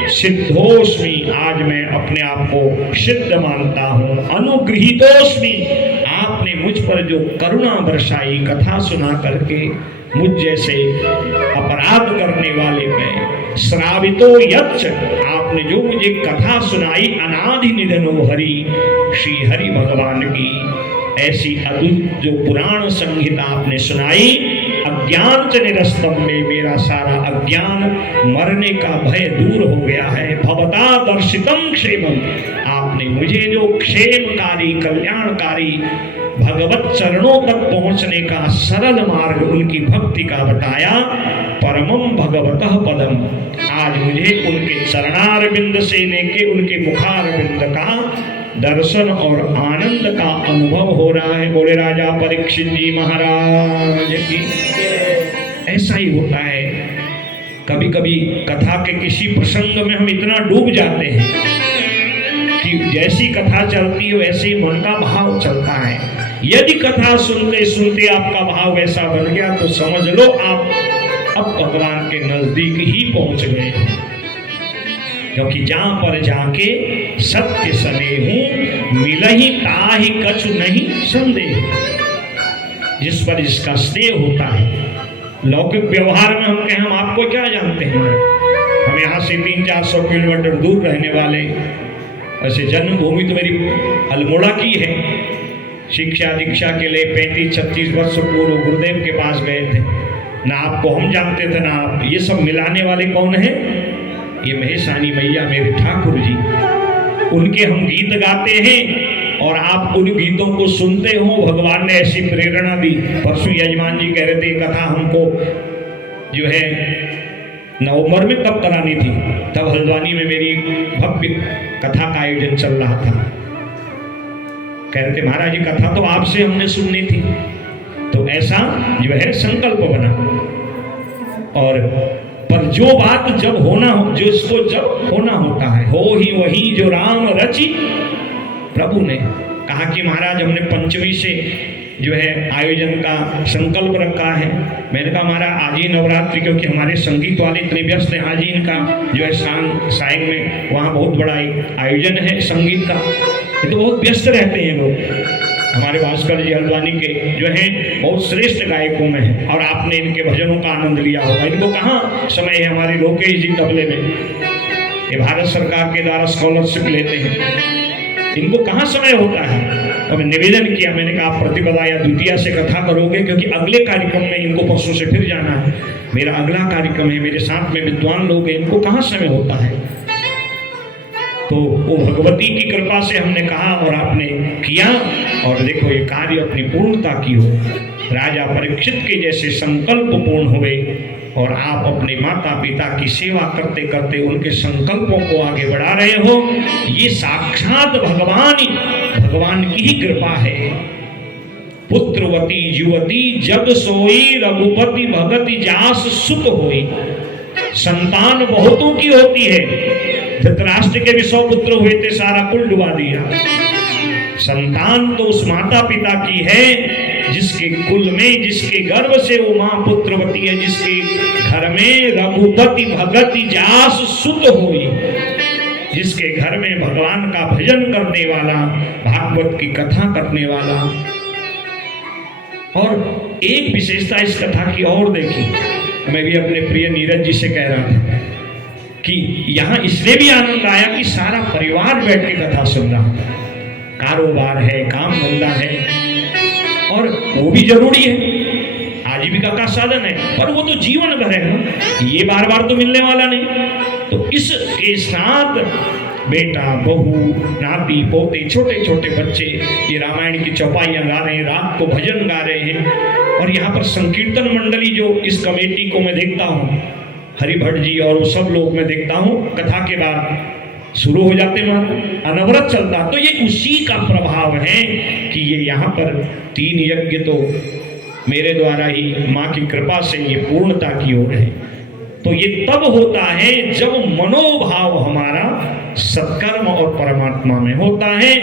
सिद्धोस्मि, आज मैं अपने आप को सिद्ध मानता हूँ। अनुगृहीतोस्मि, आपने मुझ पर जो करुणा बरसाई कथा सुना करके मुझ जैसे अपराध करने वाले पे। श्रावितो यच्च, आपने जो मुझे कथा सुनाई अनादि निधनो हरि, श्री हरि भगवान की ऐसी अद्भुत जो पुराण संहिता आपने सुनाई। अज्ञान च निरस्तम में, मेरा सारा अज्ञान मरने का भय दूर हो गया है। भवता दर्शितम क्षेमम, आपने मुझे जो क्षेमकारी कल्याणकारी भगवत चरणों तक पहुंचने का सरल मार्ग उनकी भक्ति का बताया। परमम भगवतः पदम, आज मुझे उनके चरणारविंद से लेके उनके मुखारविंद का दर्शन और आनंद का अनुभव हो रहा है। बोले राजा परीक्षित जी महाराज की। ऐसा ही होता है, कभी कभी कथा के किसी प्रसंग में हम इतना डूब जाते हैं कि जैसी कथा चलती है वैसे ही मन का भाव चलता है। यदि कथा सुनते सुनते आपका भाव वैसा बन गया तो समझ लो आप अब भगवान के नजदीक ही पहुंच गए। क्योंकि जहां पर जाके सत्य स्नेहू मिलहि ताहि कछु नहीं संदेह, जिस पर जिसका स्नेह होता है। लौकिक व्यवहार में हम कहें हम आपको क्या जानते हैं, हम यहाँ से 300-400 किलोमीटर दूर रहने वाले, वैसे जन्मभूमि तो मेरी अल्मोड़ा की है। शिक्षा दीक्षा के लिए 35-36 वर्ष पूर्व गुरुदेव के पास गए थे। ना आपको हम जानते थे ना आप। ये सब मिलाने वाले कौन है? ये महेशानी मैया मेरे ठाकुर जी, उनके हम गीत गाते हैं और आप उन गीतों को सुनते हो। भगवान ने ऐसी प्रेरणा दी। परसों यजमान जी कह रहे थे कथा हमको जो है नवंबर में कब करानी थी, तब हल्द्वानी में मेरी भव्य कथा का आयोजन चल रहा था। कह रहे थे महाराज जी कथा तो आपसे हमने सुननी थी। तो ऐसा जो है संकल्प बना। और पर जो बात जब होना हो, जो इसको जब होना होता है, हो ही वही जो राम रचि। प्रभु ने कहा कि महाराज हमने पंचमी से जो है आयोजन का संकल्प रखा है। मैंने कहा महाराज आज ही नवरात्रि, क्योंकि हमारे संगीत वाले इतने व्यस्त हैं, आज ही इनका जो है सायंग में वहाँ बहुत बड़ा एक आयोजन है संगीत का। ये तो बहुत व्यस्त रहते हैं लोग। हमारे भास्कर जी हल्द्वानी के जो हैं बहुत श्रेष्ठ गायकों में हैं, और आपने इनके भजनों का आनंद लिया होगा। इनको कहाँ समय है? हमारे लोकेश जी तबले में, ये भारत सरकार के द्वारा स्कॉलरशिप लेते हैं, इनको कहाँ समय होता है? तो मैं निवेदन किया, मैंने कहा आप प्रतिपदा या द्वितीया से कथा करोगे, क्योंकि अगले कार्यक्रम में इनको परसों से फिर जाना है। मेरा अगला कार्यक्रम है, मेरे साथ में विद्वान लोग हैं, इनको कहाँ समय होता है? तो वो भगवती की कृपा से हमने कहा और आपने किया, और देखो ये कार्य अपनी पूर्णता की हो। राजा परीक्षित के जैसे संकल्प पूर्ण हुए, और आप अपने माता पिता की सेवा करते करते उनके संकल्पों को आगे बढ़ा रहे हो। ये साक्षात भगवान की ही कृपा है। पुत्रवती युवती जग सोई, रघुपति भगति जास सुत होई। संतान बहुतों की होती है। धृतराष्ट्र के भी 100 पुत्र हुए थे, सारा कुल डुबा दिया। संतान तो उस माता पिता की है जिसके कुल में, जिसके गर्भ से वो मां पुत्रवती है, जिसके घर में रघुपति भगति जास सुत होई। जिसके घर में भगवान का भजन करने वाला, भागवत की कथा करने वाला। और एक विशेषता इस कथा की और देखी, मैं भी अपने प्रिय नीरज जी से कह रहा था कि यहाँ इसलिए भी आनंद आया कि सारा परिवार बैठ के कथा सुन रहा। कारोबार है, काम धंधा है, और वो भी जरूरी है, आजीविका का साधन है, पर वो तो जीवन भर है ना, ये बार बार तो मिलने वाला नहीं। तो इसके साथ बेटा, बहू, नाती, पोते, छोटे छोटे बच्चे ये रामायण की चौपाइयाँ गा रहे हैं, रात को भजन गा रहे हैं। और यहाँ पर संकीर्तन मंडली जो इस कमेटी को मैं देखता हूँ, हरिभट्ट जी और वो सब लोग मैं देखता हूँ, कथा के बाद शुरू हो जाते हैं, अनवरत चलता। तो ये उसी का प्रभाव है कि ये यहाँ पर 3 यज्ञ तो मेरे द्वारा ही माँ की कृपा से ये पूर्णता की ओर है। तो ये तब होता है जब मनोभाव हमारा सत्कर्म और परमात्मा में होता है।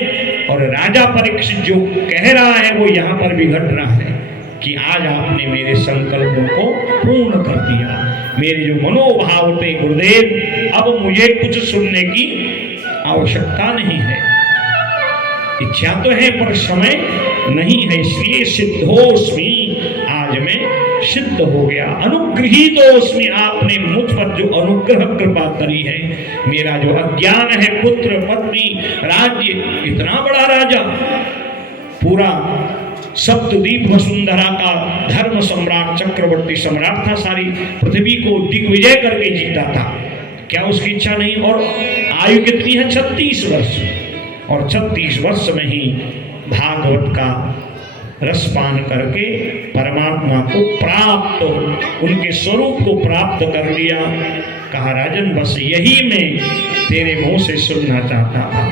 और राजा परीक्षित जो कह रहा है वो यहाँ पर भी घट रहा है कि आज आपने मेरे संकल्पों को पूर्ण कर दिया। मेरे जो मनोभाव थे गुरुदेव, अब मुझे कुछ सुनने की आवश्यकता नहीं है। इच्छा तो है पर समय नहीं है, इसलिए सिद्धोस्मि, आज मैं सिद्ध हो गया। अनुगृहीतोस्मि, आपने मुझ पर जो अनुग्रह कृपा करी है। मेरा जो अज्ञान है, पुत्र, पत्नी, राज्य, इतना बड़ा राजा, पूरा सप्तद्वीप वसुंधरा का धर्म सम्राट, चक्रवर्ती सम्राट था, सारी पृथ्वी को दिग्विजय करके जीता था। क्या उसकी इच्छा नहीं? और आयु कितनी है? 36 वर्ष। और 36 वर्ष में ही भागवत का रसपान करके परमात्मा को प्राप्त, उनके स्वरूप को प्राप्त कर लिया। कहा राजन बस यही मैं तेरे मुंह से सुनना चाहता था।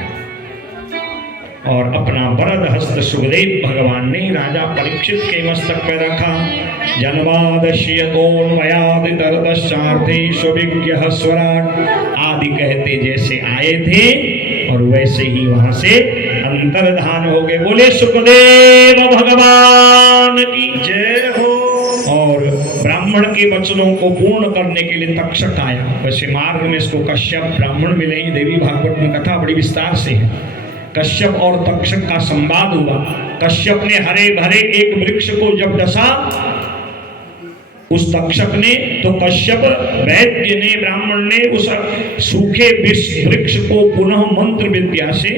और अपना वरद हस्त सुखदेव भगवान ने राजा परीक्षित के मस्तक पर रखा। जन्मादश्यतोन्मयादि तरतश्चार्थे सुविज्ञः स्वराट, आदि कहते जैसे आए थे और वैसे ही वहां से अंतर्धान हो गए। बोले सुखदेव भगवान की जय हो। और ब्राह्मण के वचनों को पूर्ण करने के लिए तक्षक आया। वैसे मार्ग में इसको कश्यप ब्राह्मण मिले, देवी भागवत में कथा बड़ी विस्तार से है। कश्यप और तक्षक का संवाद हुआ। कश्यप ने हरे भरे एक वृक्ष को जब डसा उस तक्षक ने, तो कश्यप वैद्य ने, ब्राह्मण ने उस सूखे वृक्ष को पुनः मंत्र विद्या से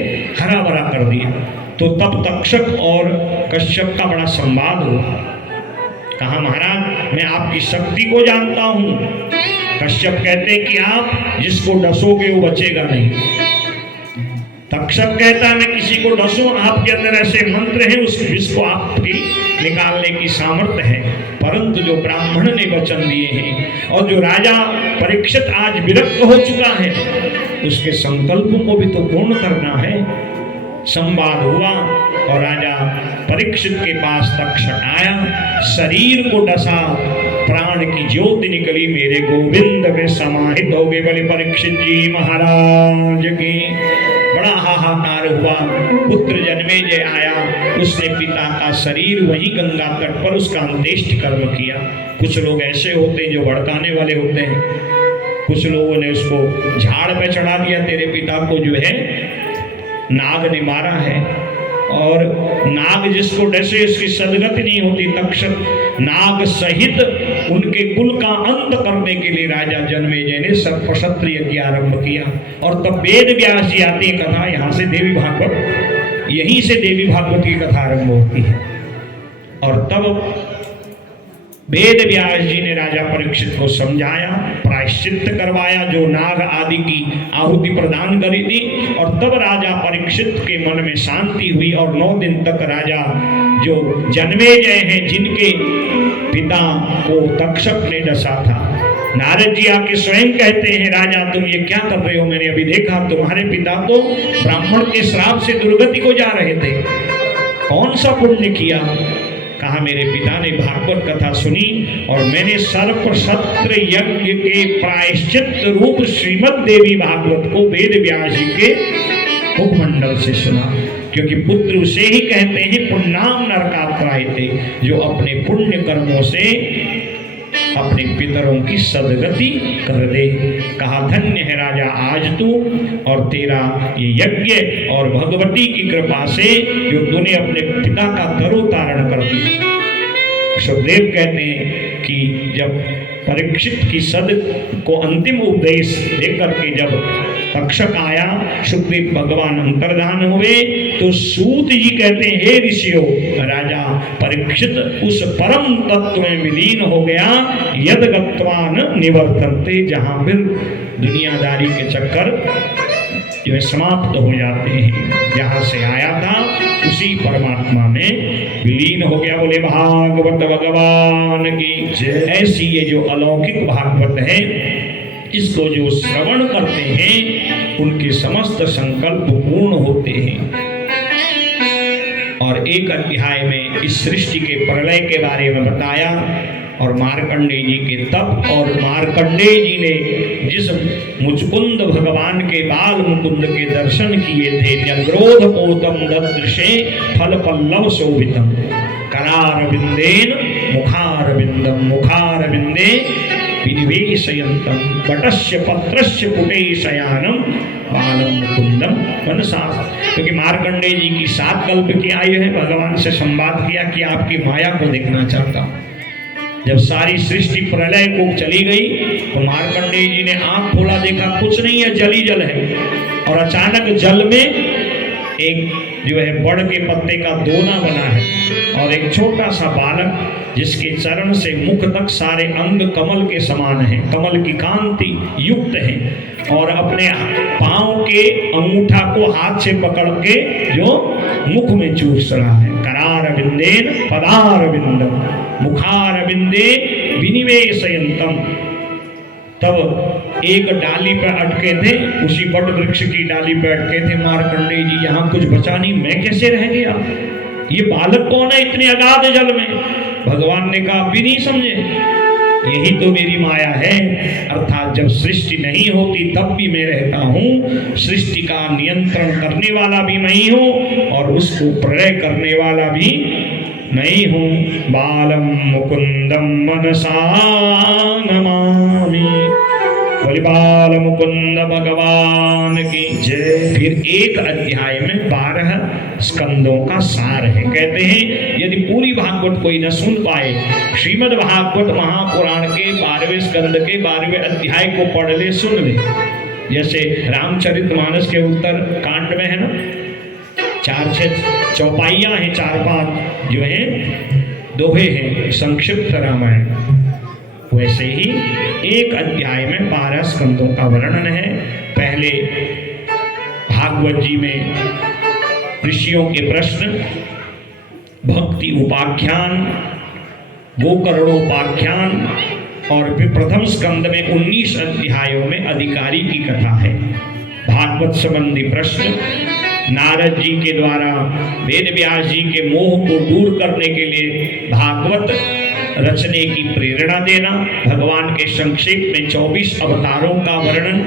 हरा भरा कर दिया। तो तब तक्षक और कश्यप का बड़ा संवाद हुआ। कहा महाराज मैं आपकी शक्ति को जानता हूं। कश्यप कहते कि आप जिसको डसोगे वो बचेगा नहीं। तक्षक कहता है मैं किसी को डसूं, आपके अंदर ऐसे मंत्र हैं उस विष को आपकी निकालने की सामर्थ्य है। परंतु जो ब्राह्मण ने वचन दिए हैं और जो राजा परीक्षित आज विरक्त हो चुका है, उसके संकल्पों को भी तो पूर्ण करना है। संवाद हुआ और राजा परीक्षित के पास तक्षक आया, शरीर को डसा, प्राण की ज्योति निकली, मेरे गोविंद में समाहित हो गए। बोले परीक्षित जी महाराज की। बड़ा हाहाकार हुआ। पुत्र जन्मेजय आया, उसने पिता का शरीर वही गंगा तट पर उसका अंत्येष्टि कर्म किया। कुछ लोग ऐसे होते हैं जो भड़काने वाले होते हैं। कुछ लोगों ने उसको झाड़ पे चढ़ा दिया, तेरे पिता को जो है नाग ने मारा है। और नाग जिसको डसे उसकी सदगति नहीं होती। तक्षक नाग सहित उनके कुल का अंत करने के लिए राजा जन्मेजय ने सर्पक्षत्रिय यज्ञ आरंभ किया। और तब वेद व्यास जी आती है कथा, यहाँ से देवी भागवत, यहीं से देवी भागवत की कथा आरंभ होती है। और तब वेद व्यास जी ने राजा परीक्षित को समझाया, प्रायश्चित्त करवाया, जो नाग आदि की आहुति प्रदान करी थी। और तब राजा परीक्षित के मन में शांति हुई। और 9 दिन तक राजा जो जन्मेजय हैं, जिनके पिता को तक्षक ने डसा था, नारद जी आके स्वयं कहते हैं राजा तुम ये क्या कर रहे हो? मैंने अभी देखा तुम्हारे पिता तो ब्राह्मण के श्राप से दुर्गति को जा रहे थे। कौन सा पुण्य किया? कहा मेरे पिता ने भागवत कथा सुनी और मैंने सर्पक्षत्र यज्ञ के प्रायश्चित रूप श्रीमद देवी भागवत को वेद व्यास जी के मुखमंडल से सुना। क्योंकि पुत्र उसे ही कहते हैं पुण्णाम नरकात्रायते, जो अपने पुण्य कर्मों से अपने पितरों की सदगति कर दे। कहा धन्य है राजा आज तू और तेरा ये यज्ञ और भगवती की कृपा से जो तूने अपने पिता का तरोतारण कर दिया। सुखदेव कहते हैं कि जब परीक्षित की सद को अंतिम उपदेश देकर के जब तक्षक आया, सुखदेव भगवान अंतर्धान हुए, तो सूत जी कहते हैं हे ऋषियों, राजा परीक्षित उस परम तत्व में विलीन हो गया, यद गत्वान निवर्तन्ते, जहां फिर दुनियादारी के चक्कर जो है समाप्त हो जाते हैं। जहां से आया था उसी परमात्मा में विलीन हो गया। बोले भागवत भगवान की जय। ऐसी ये जो अलौकिक भागवत है, इसको जो श्रवण करते हैं उनके समस्त संकल्प पूर्ण होते हैं। और एक अध्याय में इस सृष्टि के प्रलय के बारे में बताया और मार्कंडेय जी के तप, और मार्कंडेय जी ने जिस मुचकुंद भगवान के बाल मुकुंद के दर्शन किए थे, जग्रोध पोतम ददृशे फल पल्लव शोभितम करारविंदेन मुखारविंदम मुखारविंदे विनिवेशयन्तम वटस्य पत्रस्य पुटे शयानम बालम मुकुंदम मनसा। क्योंकि मार्कंडेय जी की 7 कल्प की आयु है, भगवान से संवाद किया कि आपकी माया को देखना चाहता हूँ। जब सारी सृष्टि प्रलय को चली गई तो मार्कंडेय जी ने आंख खोला, देखा कुछ नहीं है, जल ही जल है। और अचानक जल में एक जो है बड़ के पत्ते का दोना बना है और एक छोटा सा बालक जिसके चरण से मुख तक सारे अंग कमल के समान हैं, कमल की कांति युक्त हैं, और अपने पांव के अंगूठा को हाथ से पकड़ के जो मुख में चूस रहा है। करार बिंदेन पदार बिंदम मुखार बिंदे विनिवेशयन्तम। तब एक डाली पर अटके थे, उसी बट वृक्ष की डाली पर अटके थे मार्कंडेय जी, यहाँ कुछ बचा नहीं, मैं कैसे रह गया, ये बालक कौन है इतने अगाध जल में। भगवान ने कहा भी नहीं समझे, यही तो मेरी माया है। अर्थात जब सृष्टि नहीं होती तब भी मैं रहता हूँ, सृष्टि का नियंत्रण करने वाला भी मैं ही हूँ और उसको प्रलय करने वाला भी मैं ही हूँ। बालम मुकुंदम मनसा नमामि। बोले बाल मुकुंद भगवान की जय। फिर एक अध्याय में 12 स्कंदों का सार है। कहते हैं यदि पूरी भागवत कोई न सुन पाए, श्रीमद् भागवत महापुराण के 12वें स्कंद के 12वें अध्याय को पढ़ ले, सुन ले। जैसे रामचरितमानस के उत्तर कांड में है ना, 4-6 चौपाइयाँ हैं, 4-5 जो हैं दोहे हैं, संक्षिप्त रामायण। वैसे ही एक अध्याय में 12 स्कंदों का वर्णन है। पहले भागवत जी में ऋषियों के प्रश्न, भक्ति उपाख्यान, गोकर्णोपाख्यान, और फिर प्रथम स्कंद में 19 अध्यायों में अधिकारी की कथा है। भागवत संबंधी प्रश्न, नारद जी के द्वारा वेद व्यास जी के मोह को दूर करने के लिए भागवत रचने की प्रेरणा देना, भगवान के संक्षेप में 24 अवतारों का वर्णन,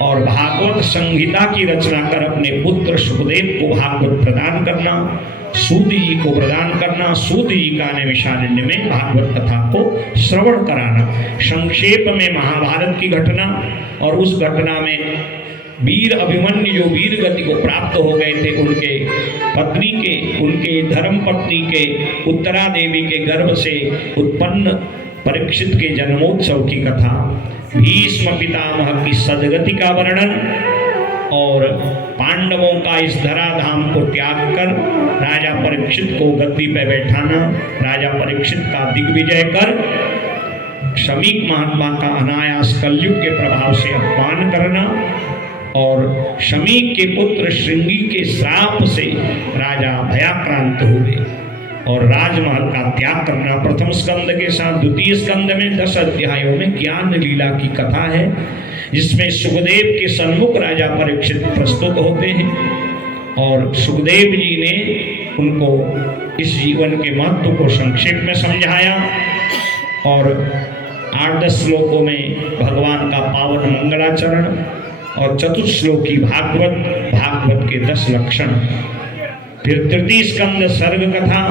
और भागवत संहिता की रचना कर अपने पुत्र सुखदेव को भागवत प्रदान करना, सूत जी को प्रदान करना, सूत जी का नैमिषारण्य में भागवत कथा को श्रवण कराना, संक्षेप में महाभारत की घटना, और उस घटना में वीर अभिमन्यु जो वीर गति को प्राप्त हो गए थे, उनके पत्नी के, उनके धर्म पत्नी के उत्तरा देवी के गर्भ से उत्पन्न परीक्षित के जन्मोत्सव की कथा, भीष्म पितामह की सदगति का वर्णन, और पांडवों का इस धराधाम को त्याग कर राजा परीक्षित को गद्दी पर बैठाना, राजा परीक्षित का दिग्विजय कर शमीक महात्मा का अनायास कलयुग के प्रभाव से अपमान करना, और शमीक के पुत्र श्रृंगी के श्राप से राजा भयाक्रांत हुए और राजमहल का त्याग करना। प्रथम स्कंद के साथ द्वितीय स्कंद में 10 अध्यायों में ज्ञान लीला की कथा है, जिसमें सुखदेव के सन्मुख राजा परीक्षित प्रस्तुत होते हैं, और सुखदेव जी ने उनको इस जीवन के महत्व को संक्षेप में समझाया, और 8-10 श्लोकों में भगवान का पावन मंगलाचरण, और चतुश्लोकी भागवत के 10 लक्षण। फिर तृतीय स्कंद सर्ग कथा,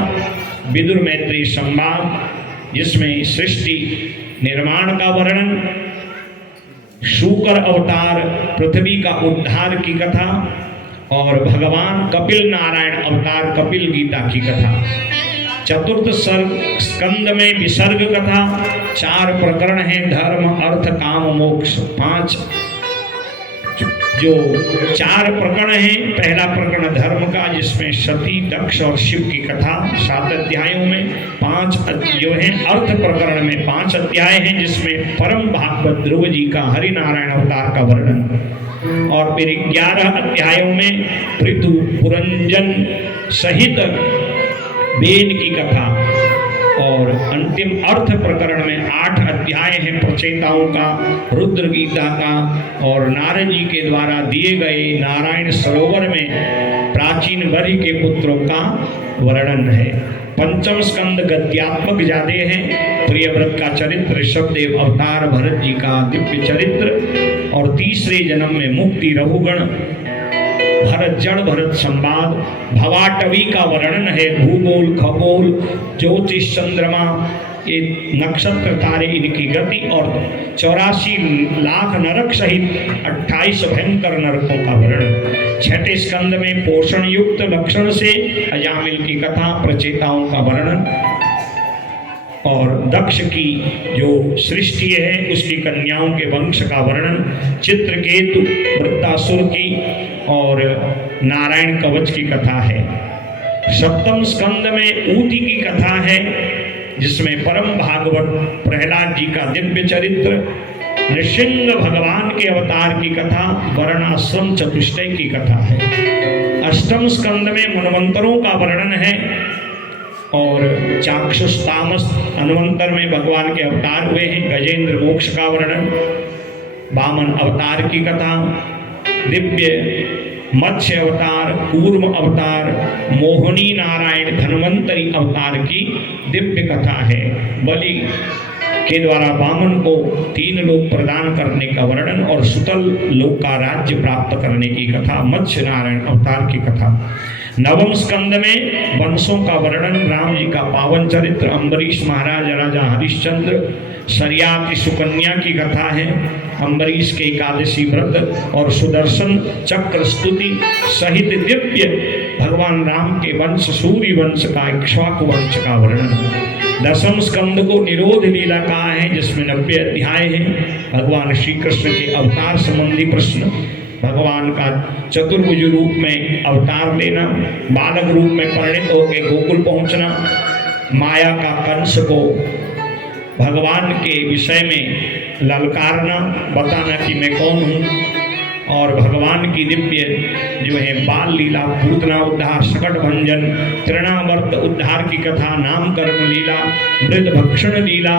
विदुर मैत्री संवाद, जिसमें सृष्टि निर्माण का वर्णन, शूकर अवतार पृथ्वी का उद्धार की कथा और भगवान कपिल नारायण अवतार कपिल गीता की कथा। चतुर्थ स्कंद में विसर्ग कथा, 4 प्रकरण हैं, धर्म अर्थ काम मोक्ष। 5 जो 4 प्रकरण हैं, पहला प्रकरण धर्म का जिसमें सती दक्ष और शिव की कथा 7 अध्यायों में, 5 जो है अर्थ प्रकरण में 5 अध्याय हैं जिसमें परम भागवत ध्रुव जी का हरि नारायण अवतार का वर्णन, और फिर 11 अध्यायों में पृथु पुरंजन सहित बेन की कथा, और अंतिम अर्थ प्रकरण में 8 अध्याय हैं प्रचेताओं का, रुद्र गीता का और नारद जी के द्वारा दिए गए नारायण सरोवर में प्राचीन वरि के पुत्रों का वर्णन है। पंचम स्कंद गद्यात्मक ज्यादे हैं, प्रियव्रत का चरित्र, ऋषभदेव अवतार, भरत जी का दिव्य चरित्र, और तीसरे जन्म में मुक्ति रघुगण, भरत जड़ भरत संवाद, भवाटवी का वर्णन है, भूगोल खगोल ज्योतिष चंद्रमा ये नक्षत्र तारे इनकी गति, और 84 लाख नरक सहित 28 भयंकर नरकों का वर्णन। 6ठे स्कंद में पोषण युक्त लक्षण से अजामिल की कथा, प्रचेताओं का वर्णन, और दक्ष की जो सृष्टि है उसकी कन्याओं के वंश का वर्णन, चित्रकेतु वृत्तासुर की और नारायण कवच की कथा है। 7वें स्कंद में ऊती की कथा है जिसमें परम भागवत प्रहलाद जी का दिव्य चरित्र, नृसिंह भगवान के अवतार की कथा, वर्णाश्रम चतुष्टय की कथा है। 8वें स्कंद में मनवंतरों का वर्णन है, और चाक्षुष तामस अनुमंतर में भगवान के अवतार हुए हैं, गजेंद्र मोक्ष का वर्णन, वामन अवतार की कथा, दिव्य मत्स्य अवतार, कूर्म अवतार, मोहिनी नारायण धन्वंतरी अवतार की दिव्य कथा है। बलि के द्वारा वामन को 3 लोक प्रदान करने का वर्णन और सुतल लोक का राज्य प्राप्त करने की कथा, मत्स्य नारायण अवतार की कथा। 9वें स्कंद में वंशों का वर्णन, राम जी का पावन चरित्र, अम्बरीश महाराज, राजा हरिश्चंद्र, सरियाति सुकन्या की कथा है, अम्बरीश के एकादशी व्रत और सुदर्शन चक्र स्तुति सहित दिव्य भगवान राम के वंश सूर्य वंश का, इक्ष्वाकु वंश का वर्णन। 10वें स्कंद को निरोध लीला कहा है जिसमें 90 अध्याय हैं, भगवान श्री कृष्ण के अवतार संबंधी प्रश्न, भगवान का चतुर्भुज रूप में अवतार लेना, बालक रूप में परिणित होकर गोकुल पहुंचना, माया का कंस को भगवान के विषय में ललकारना, बताना कि मैं कौन हूँ, और भगवान की दिव्य जो है बाल लीला, पूतना उद्धार, सकट भंजन, तृणावर्त उद्धार की कथा, नामकरण लीला, मृद भक्षण लीला,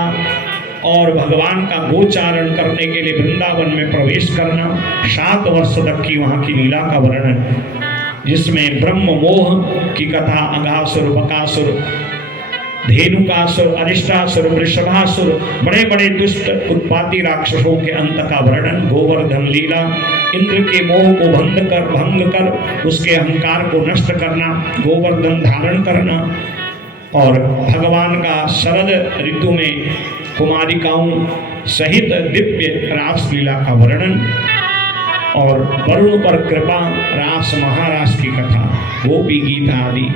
और भगवान का गोचारण करने के लिए वृंदावन में प्रवेश करना, 7 वर्ष तक की वहाँ की लीला का वर्णन, जिसमें ब्रह्म मोह की कथा, अघासुर, बकासुर, धेनुकासुर, अरिष्टासुर, वृषभासुर, बड़े बड़े दुष्ट उत्पाती राक्षसों के अंत का वर्णन, गोवर्धन लीला, इंद्र के मोह को भंग कर उसके अहंकार को नष्ट करना, गोवर्धन धारण करना, और भगवान का शरद ऋतु में कुमारिकाओं सहित दिव्य रास लीला का वर्णन, और वरुण पर कृपा, रास महारास की कथा, गोपी गीत आदि,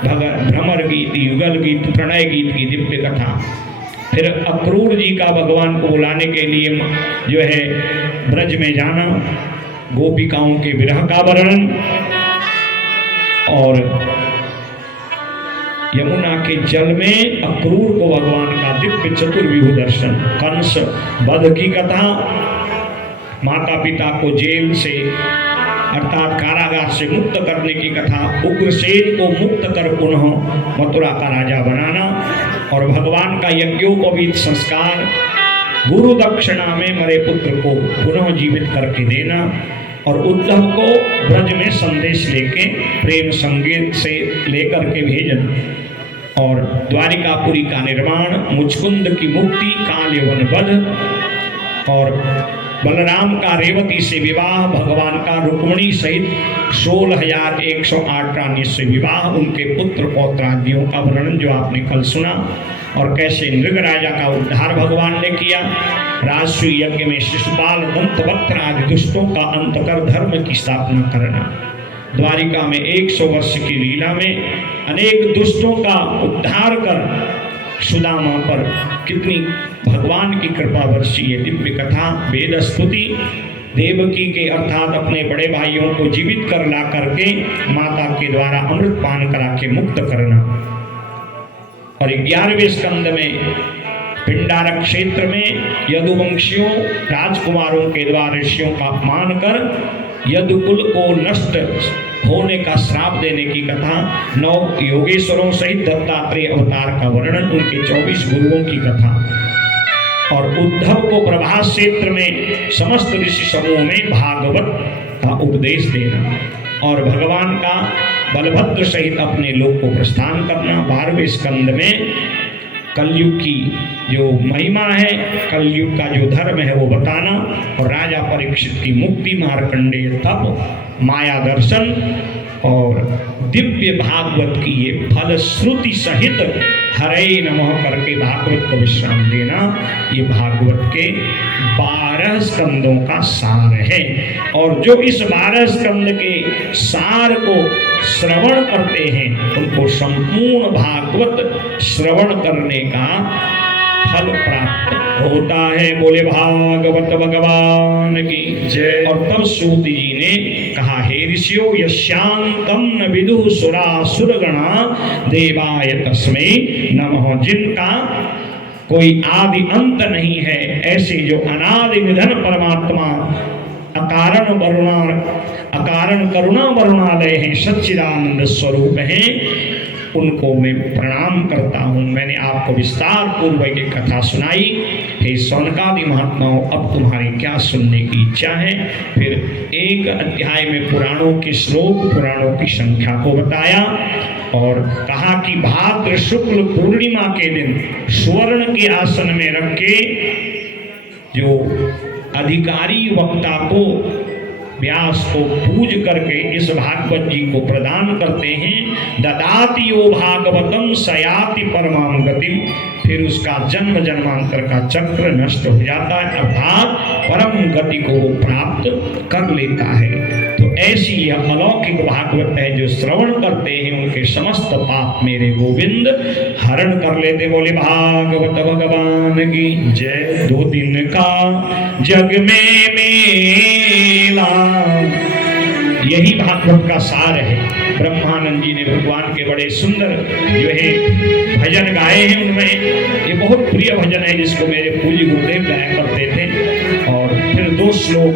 भ्रमर गीत, युगल गीत, प्रणय गीत की दिव्य कथा। फिर अक्रूर जी का भगवान को बुलाने के लिए जो है ब्रज में जाना, गोपिकाओं के विरह का वर्णन, और यमुना के जल में अक्रूर को भगवान का दिव्य चतुर्व्यूह दर्शन, कंस वध की कथा, माता पिता को जेल से अर्थात कारागार से मुक्त करने की कथा, उग्रसेन को मुक्त कर पुनः मथुरा का राजा बनाना, और भगवान का यज्ञोपवीत संस्कार, गुरु दक्षिणा में मरे पुत्र को पुनः जीवित करके देना, और उद्धव को ब्रज में संदेश लेके प्रेम संगीत से लेकर के भेजना, और द्वारिकापुरी का निर्माण, मुचकुंद की मुक्ति, काल यवन वध, और बलराम का रेवती से विवाह, भगवान का रुक्मिणी सहित 16,108 रानी से विवाह, उनके पुत्र पौत्रादियों का वर्णन जो आपने कल सुना, और कैसे नृग राजा का उद्धार भगवान ने किया। राजसूय यज्ञ में शिशुपाल, दंतवक्त्र आदि दुष्टों का अंत कर धर्म की स्थापना करना। द्वारिका में 100 वर्ष की लीला में अनेक दुष्टों का उद्धार कर सुदामा पर कितनी भगवान की कृपा बरसी है। दिव्य कथा, वेद स्तुति, देवकी के अर्थात अपने बड़े भाइयों को जीवित कर ला करके माता के द्वारा अमृत पान करा के मुक्त करना। और 11वें स्कंद में पिंडारक क्षेत्र में यदुवंशियों राजकुमारों के द्वारा ऋषियों का अपमान कर यदुकुल को नष्ट होने का श्राप देने की कथा, 9 योगेश्वरों सहित दत्तात्रेय अवतार का वर्णन, उनके 24 गुरुओं की कथा, और उद्धव को प्रभास क्षेत्र में समस्त ऋषि समूह में भागवत का उपदेश देना, और भगवान का बलभद्र सहित अपने लोक को प्रस्थान करना। 12वें स्कंद में कलयुग की जो महिमा है, कलयुग का जो धर्म है वो बताना, और राजा परीक्षित की मुक्ति, मार्कंडेय तप, माया दर्शन और दिव्य भागवत की ये फलश्रुति सहित हरे नमः करके भागवत को विश्राम देना। ये भागवत के 12 स्कंदों का सार है। और जो इस 12 स्कंद के सार को श्रवण करते हैं उनको संपूर्ण भागवत श्रवण करने का फल प्राप्त होता है। बोले भागवत भगवान की जय। और तब सूत जी ने कहा, हे ऋषियों, यस्यांतम न विदुः सुरासुरगणा देवाय तस्मै नमः। जिनका कोई आदि अंत नहीं है, ऐसे जो अनादि निधन परमात्मा अकारण करुणा वरुणालय हैं, सच्चिदानंद स्वरूप हैं, उनको मैं प्रणाम करता हूँ। मैंने आपको विस्तार पूर्वक एक कथा सुनाई। हे सौनकादि महात्माओं, अब तुम्हारी क्या सुनने की इच्छा है? फिर एक अध्याय में पुराणों के श्लोक, पुराणों की संख्या को बताया और कहा कि भाद्र शुक्ल पूर्णिमा के दिन स्वर्ण के आसन में रख के जो अधिकारी वक्ता को, व्यास को पूज करके इस भागवत जी को प्रदान करते हैं। ददाति यो भागवतम सयाति परमाम गतिम। फिर उसका जन्म जन्मांतर का चक्र नष्ट हो जाता है, अर्थात परम गति को वो प्राप्त कर लेता है। तो ऐसी यह अलौकिक भागवत है, जो श्रवण करते हैं उनके समस्त पाप मेरे गोविंद हरण कर लेते। बोले भागवत भगवान की जय। 2 दिन का जग में मेला, यही भागवत का सार है। ब्रह्मानंद जी ने भगवान के बड़े सुंदर जो है भजन गाए हैं, उनमें ये बहुत प्रिय भजन है जिसको मेरे पूज्य गुरुदेव गाया करते थे। और फिर 2 श्लोक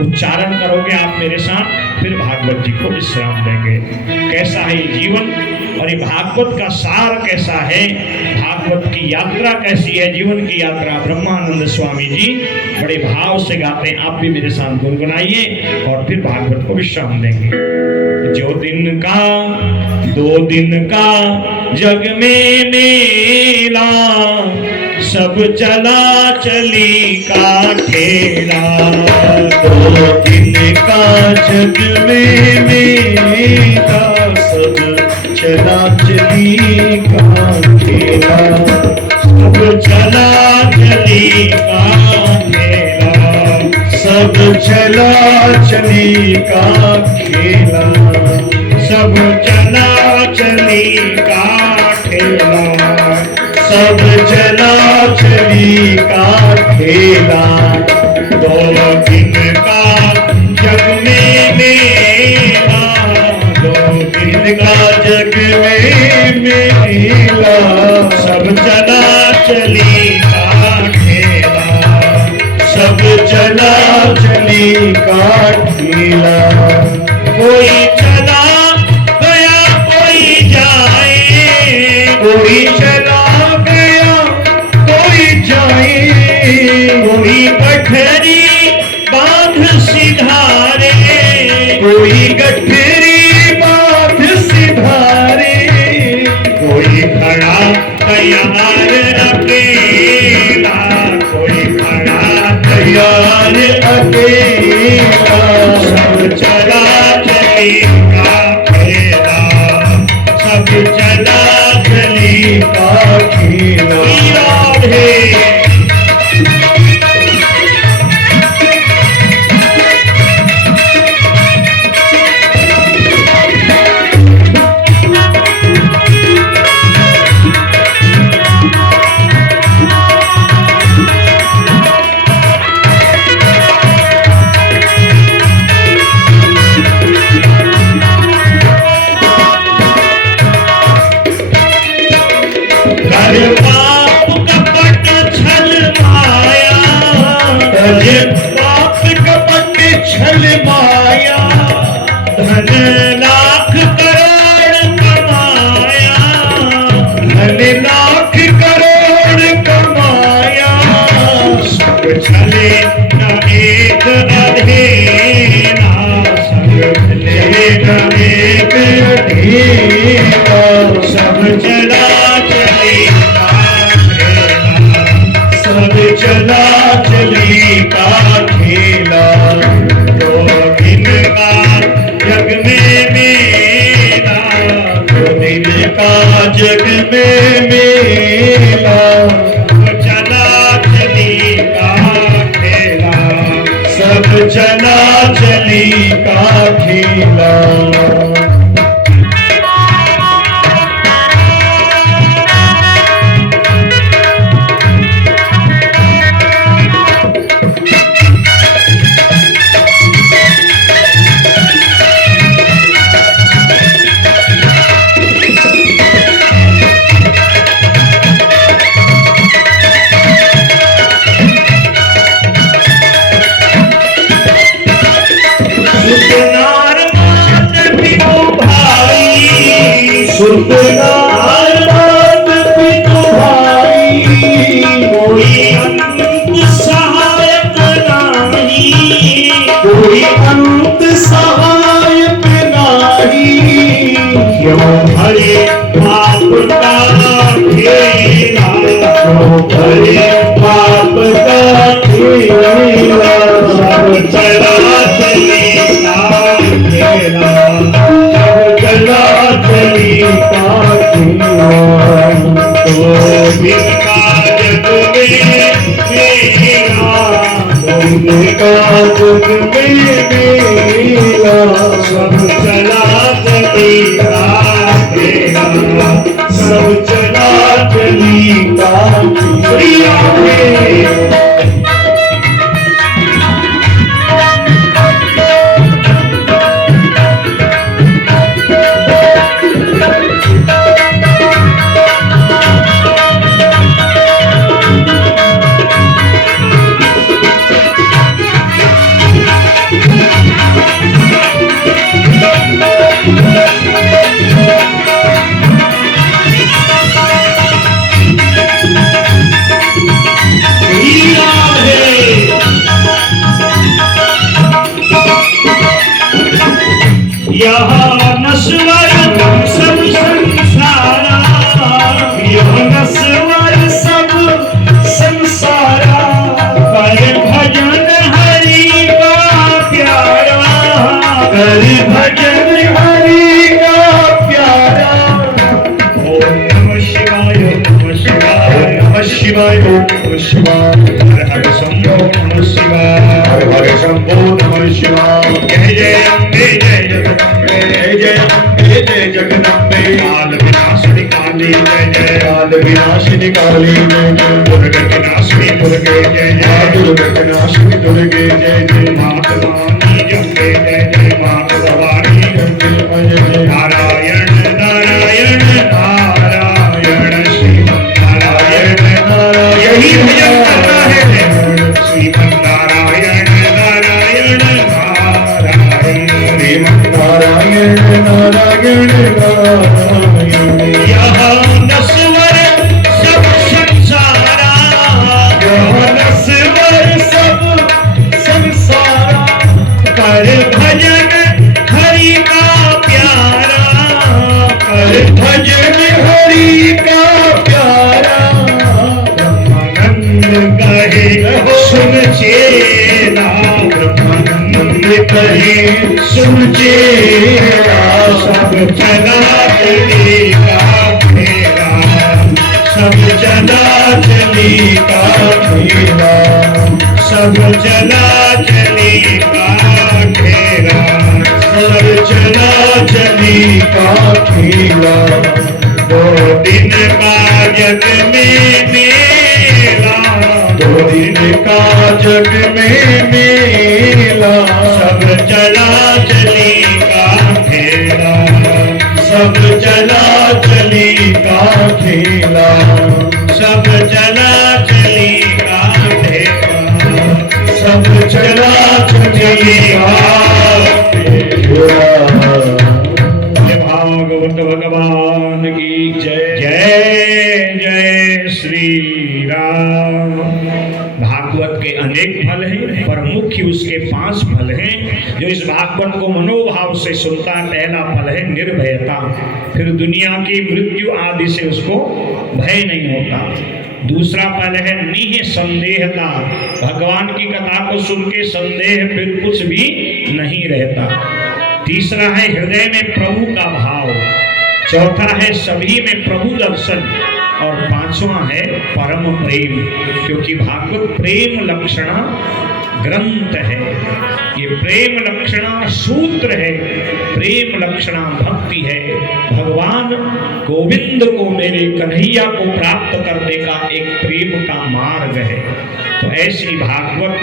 उच्चारण करोगे आप मेरे साथ, फिर भागवत जी को विश्राम देंगे। कैसा है ये जीवन और ये भागवत का सार कैसा है, भागवत की यात्रा कैसी है, जीवन की यात्रा। ब्रह्मानंद स्वामी जी बड़े भाव से गाते हैं, आप भी मेरे साथ गुनगुनाइए और फिर भागवत को विश्राम देंगे। जो दिन का 2 दिन का जग में मेला, सब चला चली का ठेला। 2 दिन का जग में मेला, सब चला चली का ठेला। सब चला चली का ठेला, सब चला चली का खेला। सब चला चली का ठेला, सब चला चली का खेला। 2 दिन का जग में मेला, 2 दिन का जग में मेला, सब चला चली का ठेला, सब चला चली का ठेला। कोई चला गया कोई जाए, कोई चला गया कोई जाए, कोई गठरी बांध सिधारे, कोई गठरी बात सिधारे। कोई खड़ा तैयार अकेला, कोई खड़ा तैयार अकेला सब चला चली का खेला सब चला चली का खेला राधे पाप कपट छल माया पाप कपट छल माया धन लाख करोड़ कमाया धन लाख करोड़ कमाया सब छले न एक अधेना सब छले न एक अधेना सब चला सब चला चली का खेला दो दिन का जग में मेला दो दिन का जग में मेला चला चली का खेला सब चला चली का खेला कोई अंत सहायक नाही कोई अंत सहायक नाही क्यों भरे पाप का खेला क्यों भरे पाप का खेला सब चला चली का खेला सब चला चली का खेला तो दिन का जग में मेला दिन का जग में मेला सब चला चली का खेला सब चला चली का खेला यह नश्वर सब संसारा यह नश्वर सब संसारा कर भजन हरि का प्यारा कर भजन हरि का प्यारा ओम नमः शिवाय नमः शिवाय नमः शिवाय नमः शिवाय हर हर शंभो नमः शिवाय हर हर शंभो नमः शिवाय जय जय अम्बे जय जगदम्बे जय जय अम्बे जय जगदम्बे काल विनाशिनी काली जय जय काल विनाशिनी काली जय जय दुर्गा विनाशिनी दुर्गे जय जय दुर्गा विनाशिनी दुर्गे जय जय माता रानी जगदम्बे जय जय माता भवानी जगदम्बे जय जय नारायण नारायण नारायण श्री नारायण नारायण यही भजन करना है श्रीमन नारायण नारायण नारायण श्रीमन नारायण नारायण नारायण यह नश्वर सब संसारा यह नश्वर सब संसारा कहीं सुन चेरा, सब चला चली का फेरा, सब चला चली का फेरा, सब चला चली का फेरा, सब चला चली का खेला। दो दिन का जग में मेला, दो दिन का जग में मेला, सब चला चली का खेला, सब चला चली का खेला, सब चला चली का खेला, सब चला चली का खेला। भागवत भगवान की जय। जय जय श्री राम। भागवत के अनेक फल हैं, पर मुख्य उसके 5 फल हैं जो इस भागवत को मनोभाव से सुनता है। पहला फल है निर्भयता, फिर दुनिया की मृत्यु आदि से उसको भय नहीं होता। दूसरा फल है निःसंदेहता, भगवान की कथा को सुन के संदेह फिर कुछ भी नहीं रहता। तीसरा है हृदय में प्रभु का भाव, चौथा है सभी में प्रभु दर्शन, और 5वां है परम प्रेम, क्योंकि भागवत प्रेम लक्षणा ग्रंथ है। ये प्रेम लक्षणा सूत्र है, प्रेम लक्षणा भक्ति है। भगवान गोविंद को, मेरे कन्हैया को प्राप्त करने का एक प्रेम का मार्ग है। तो ऐसी भागवत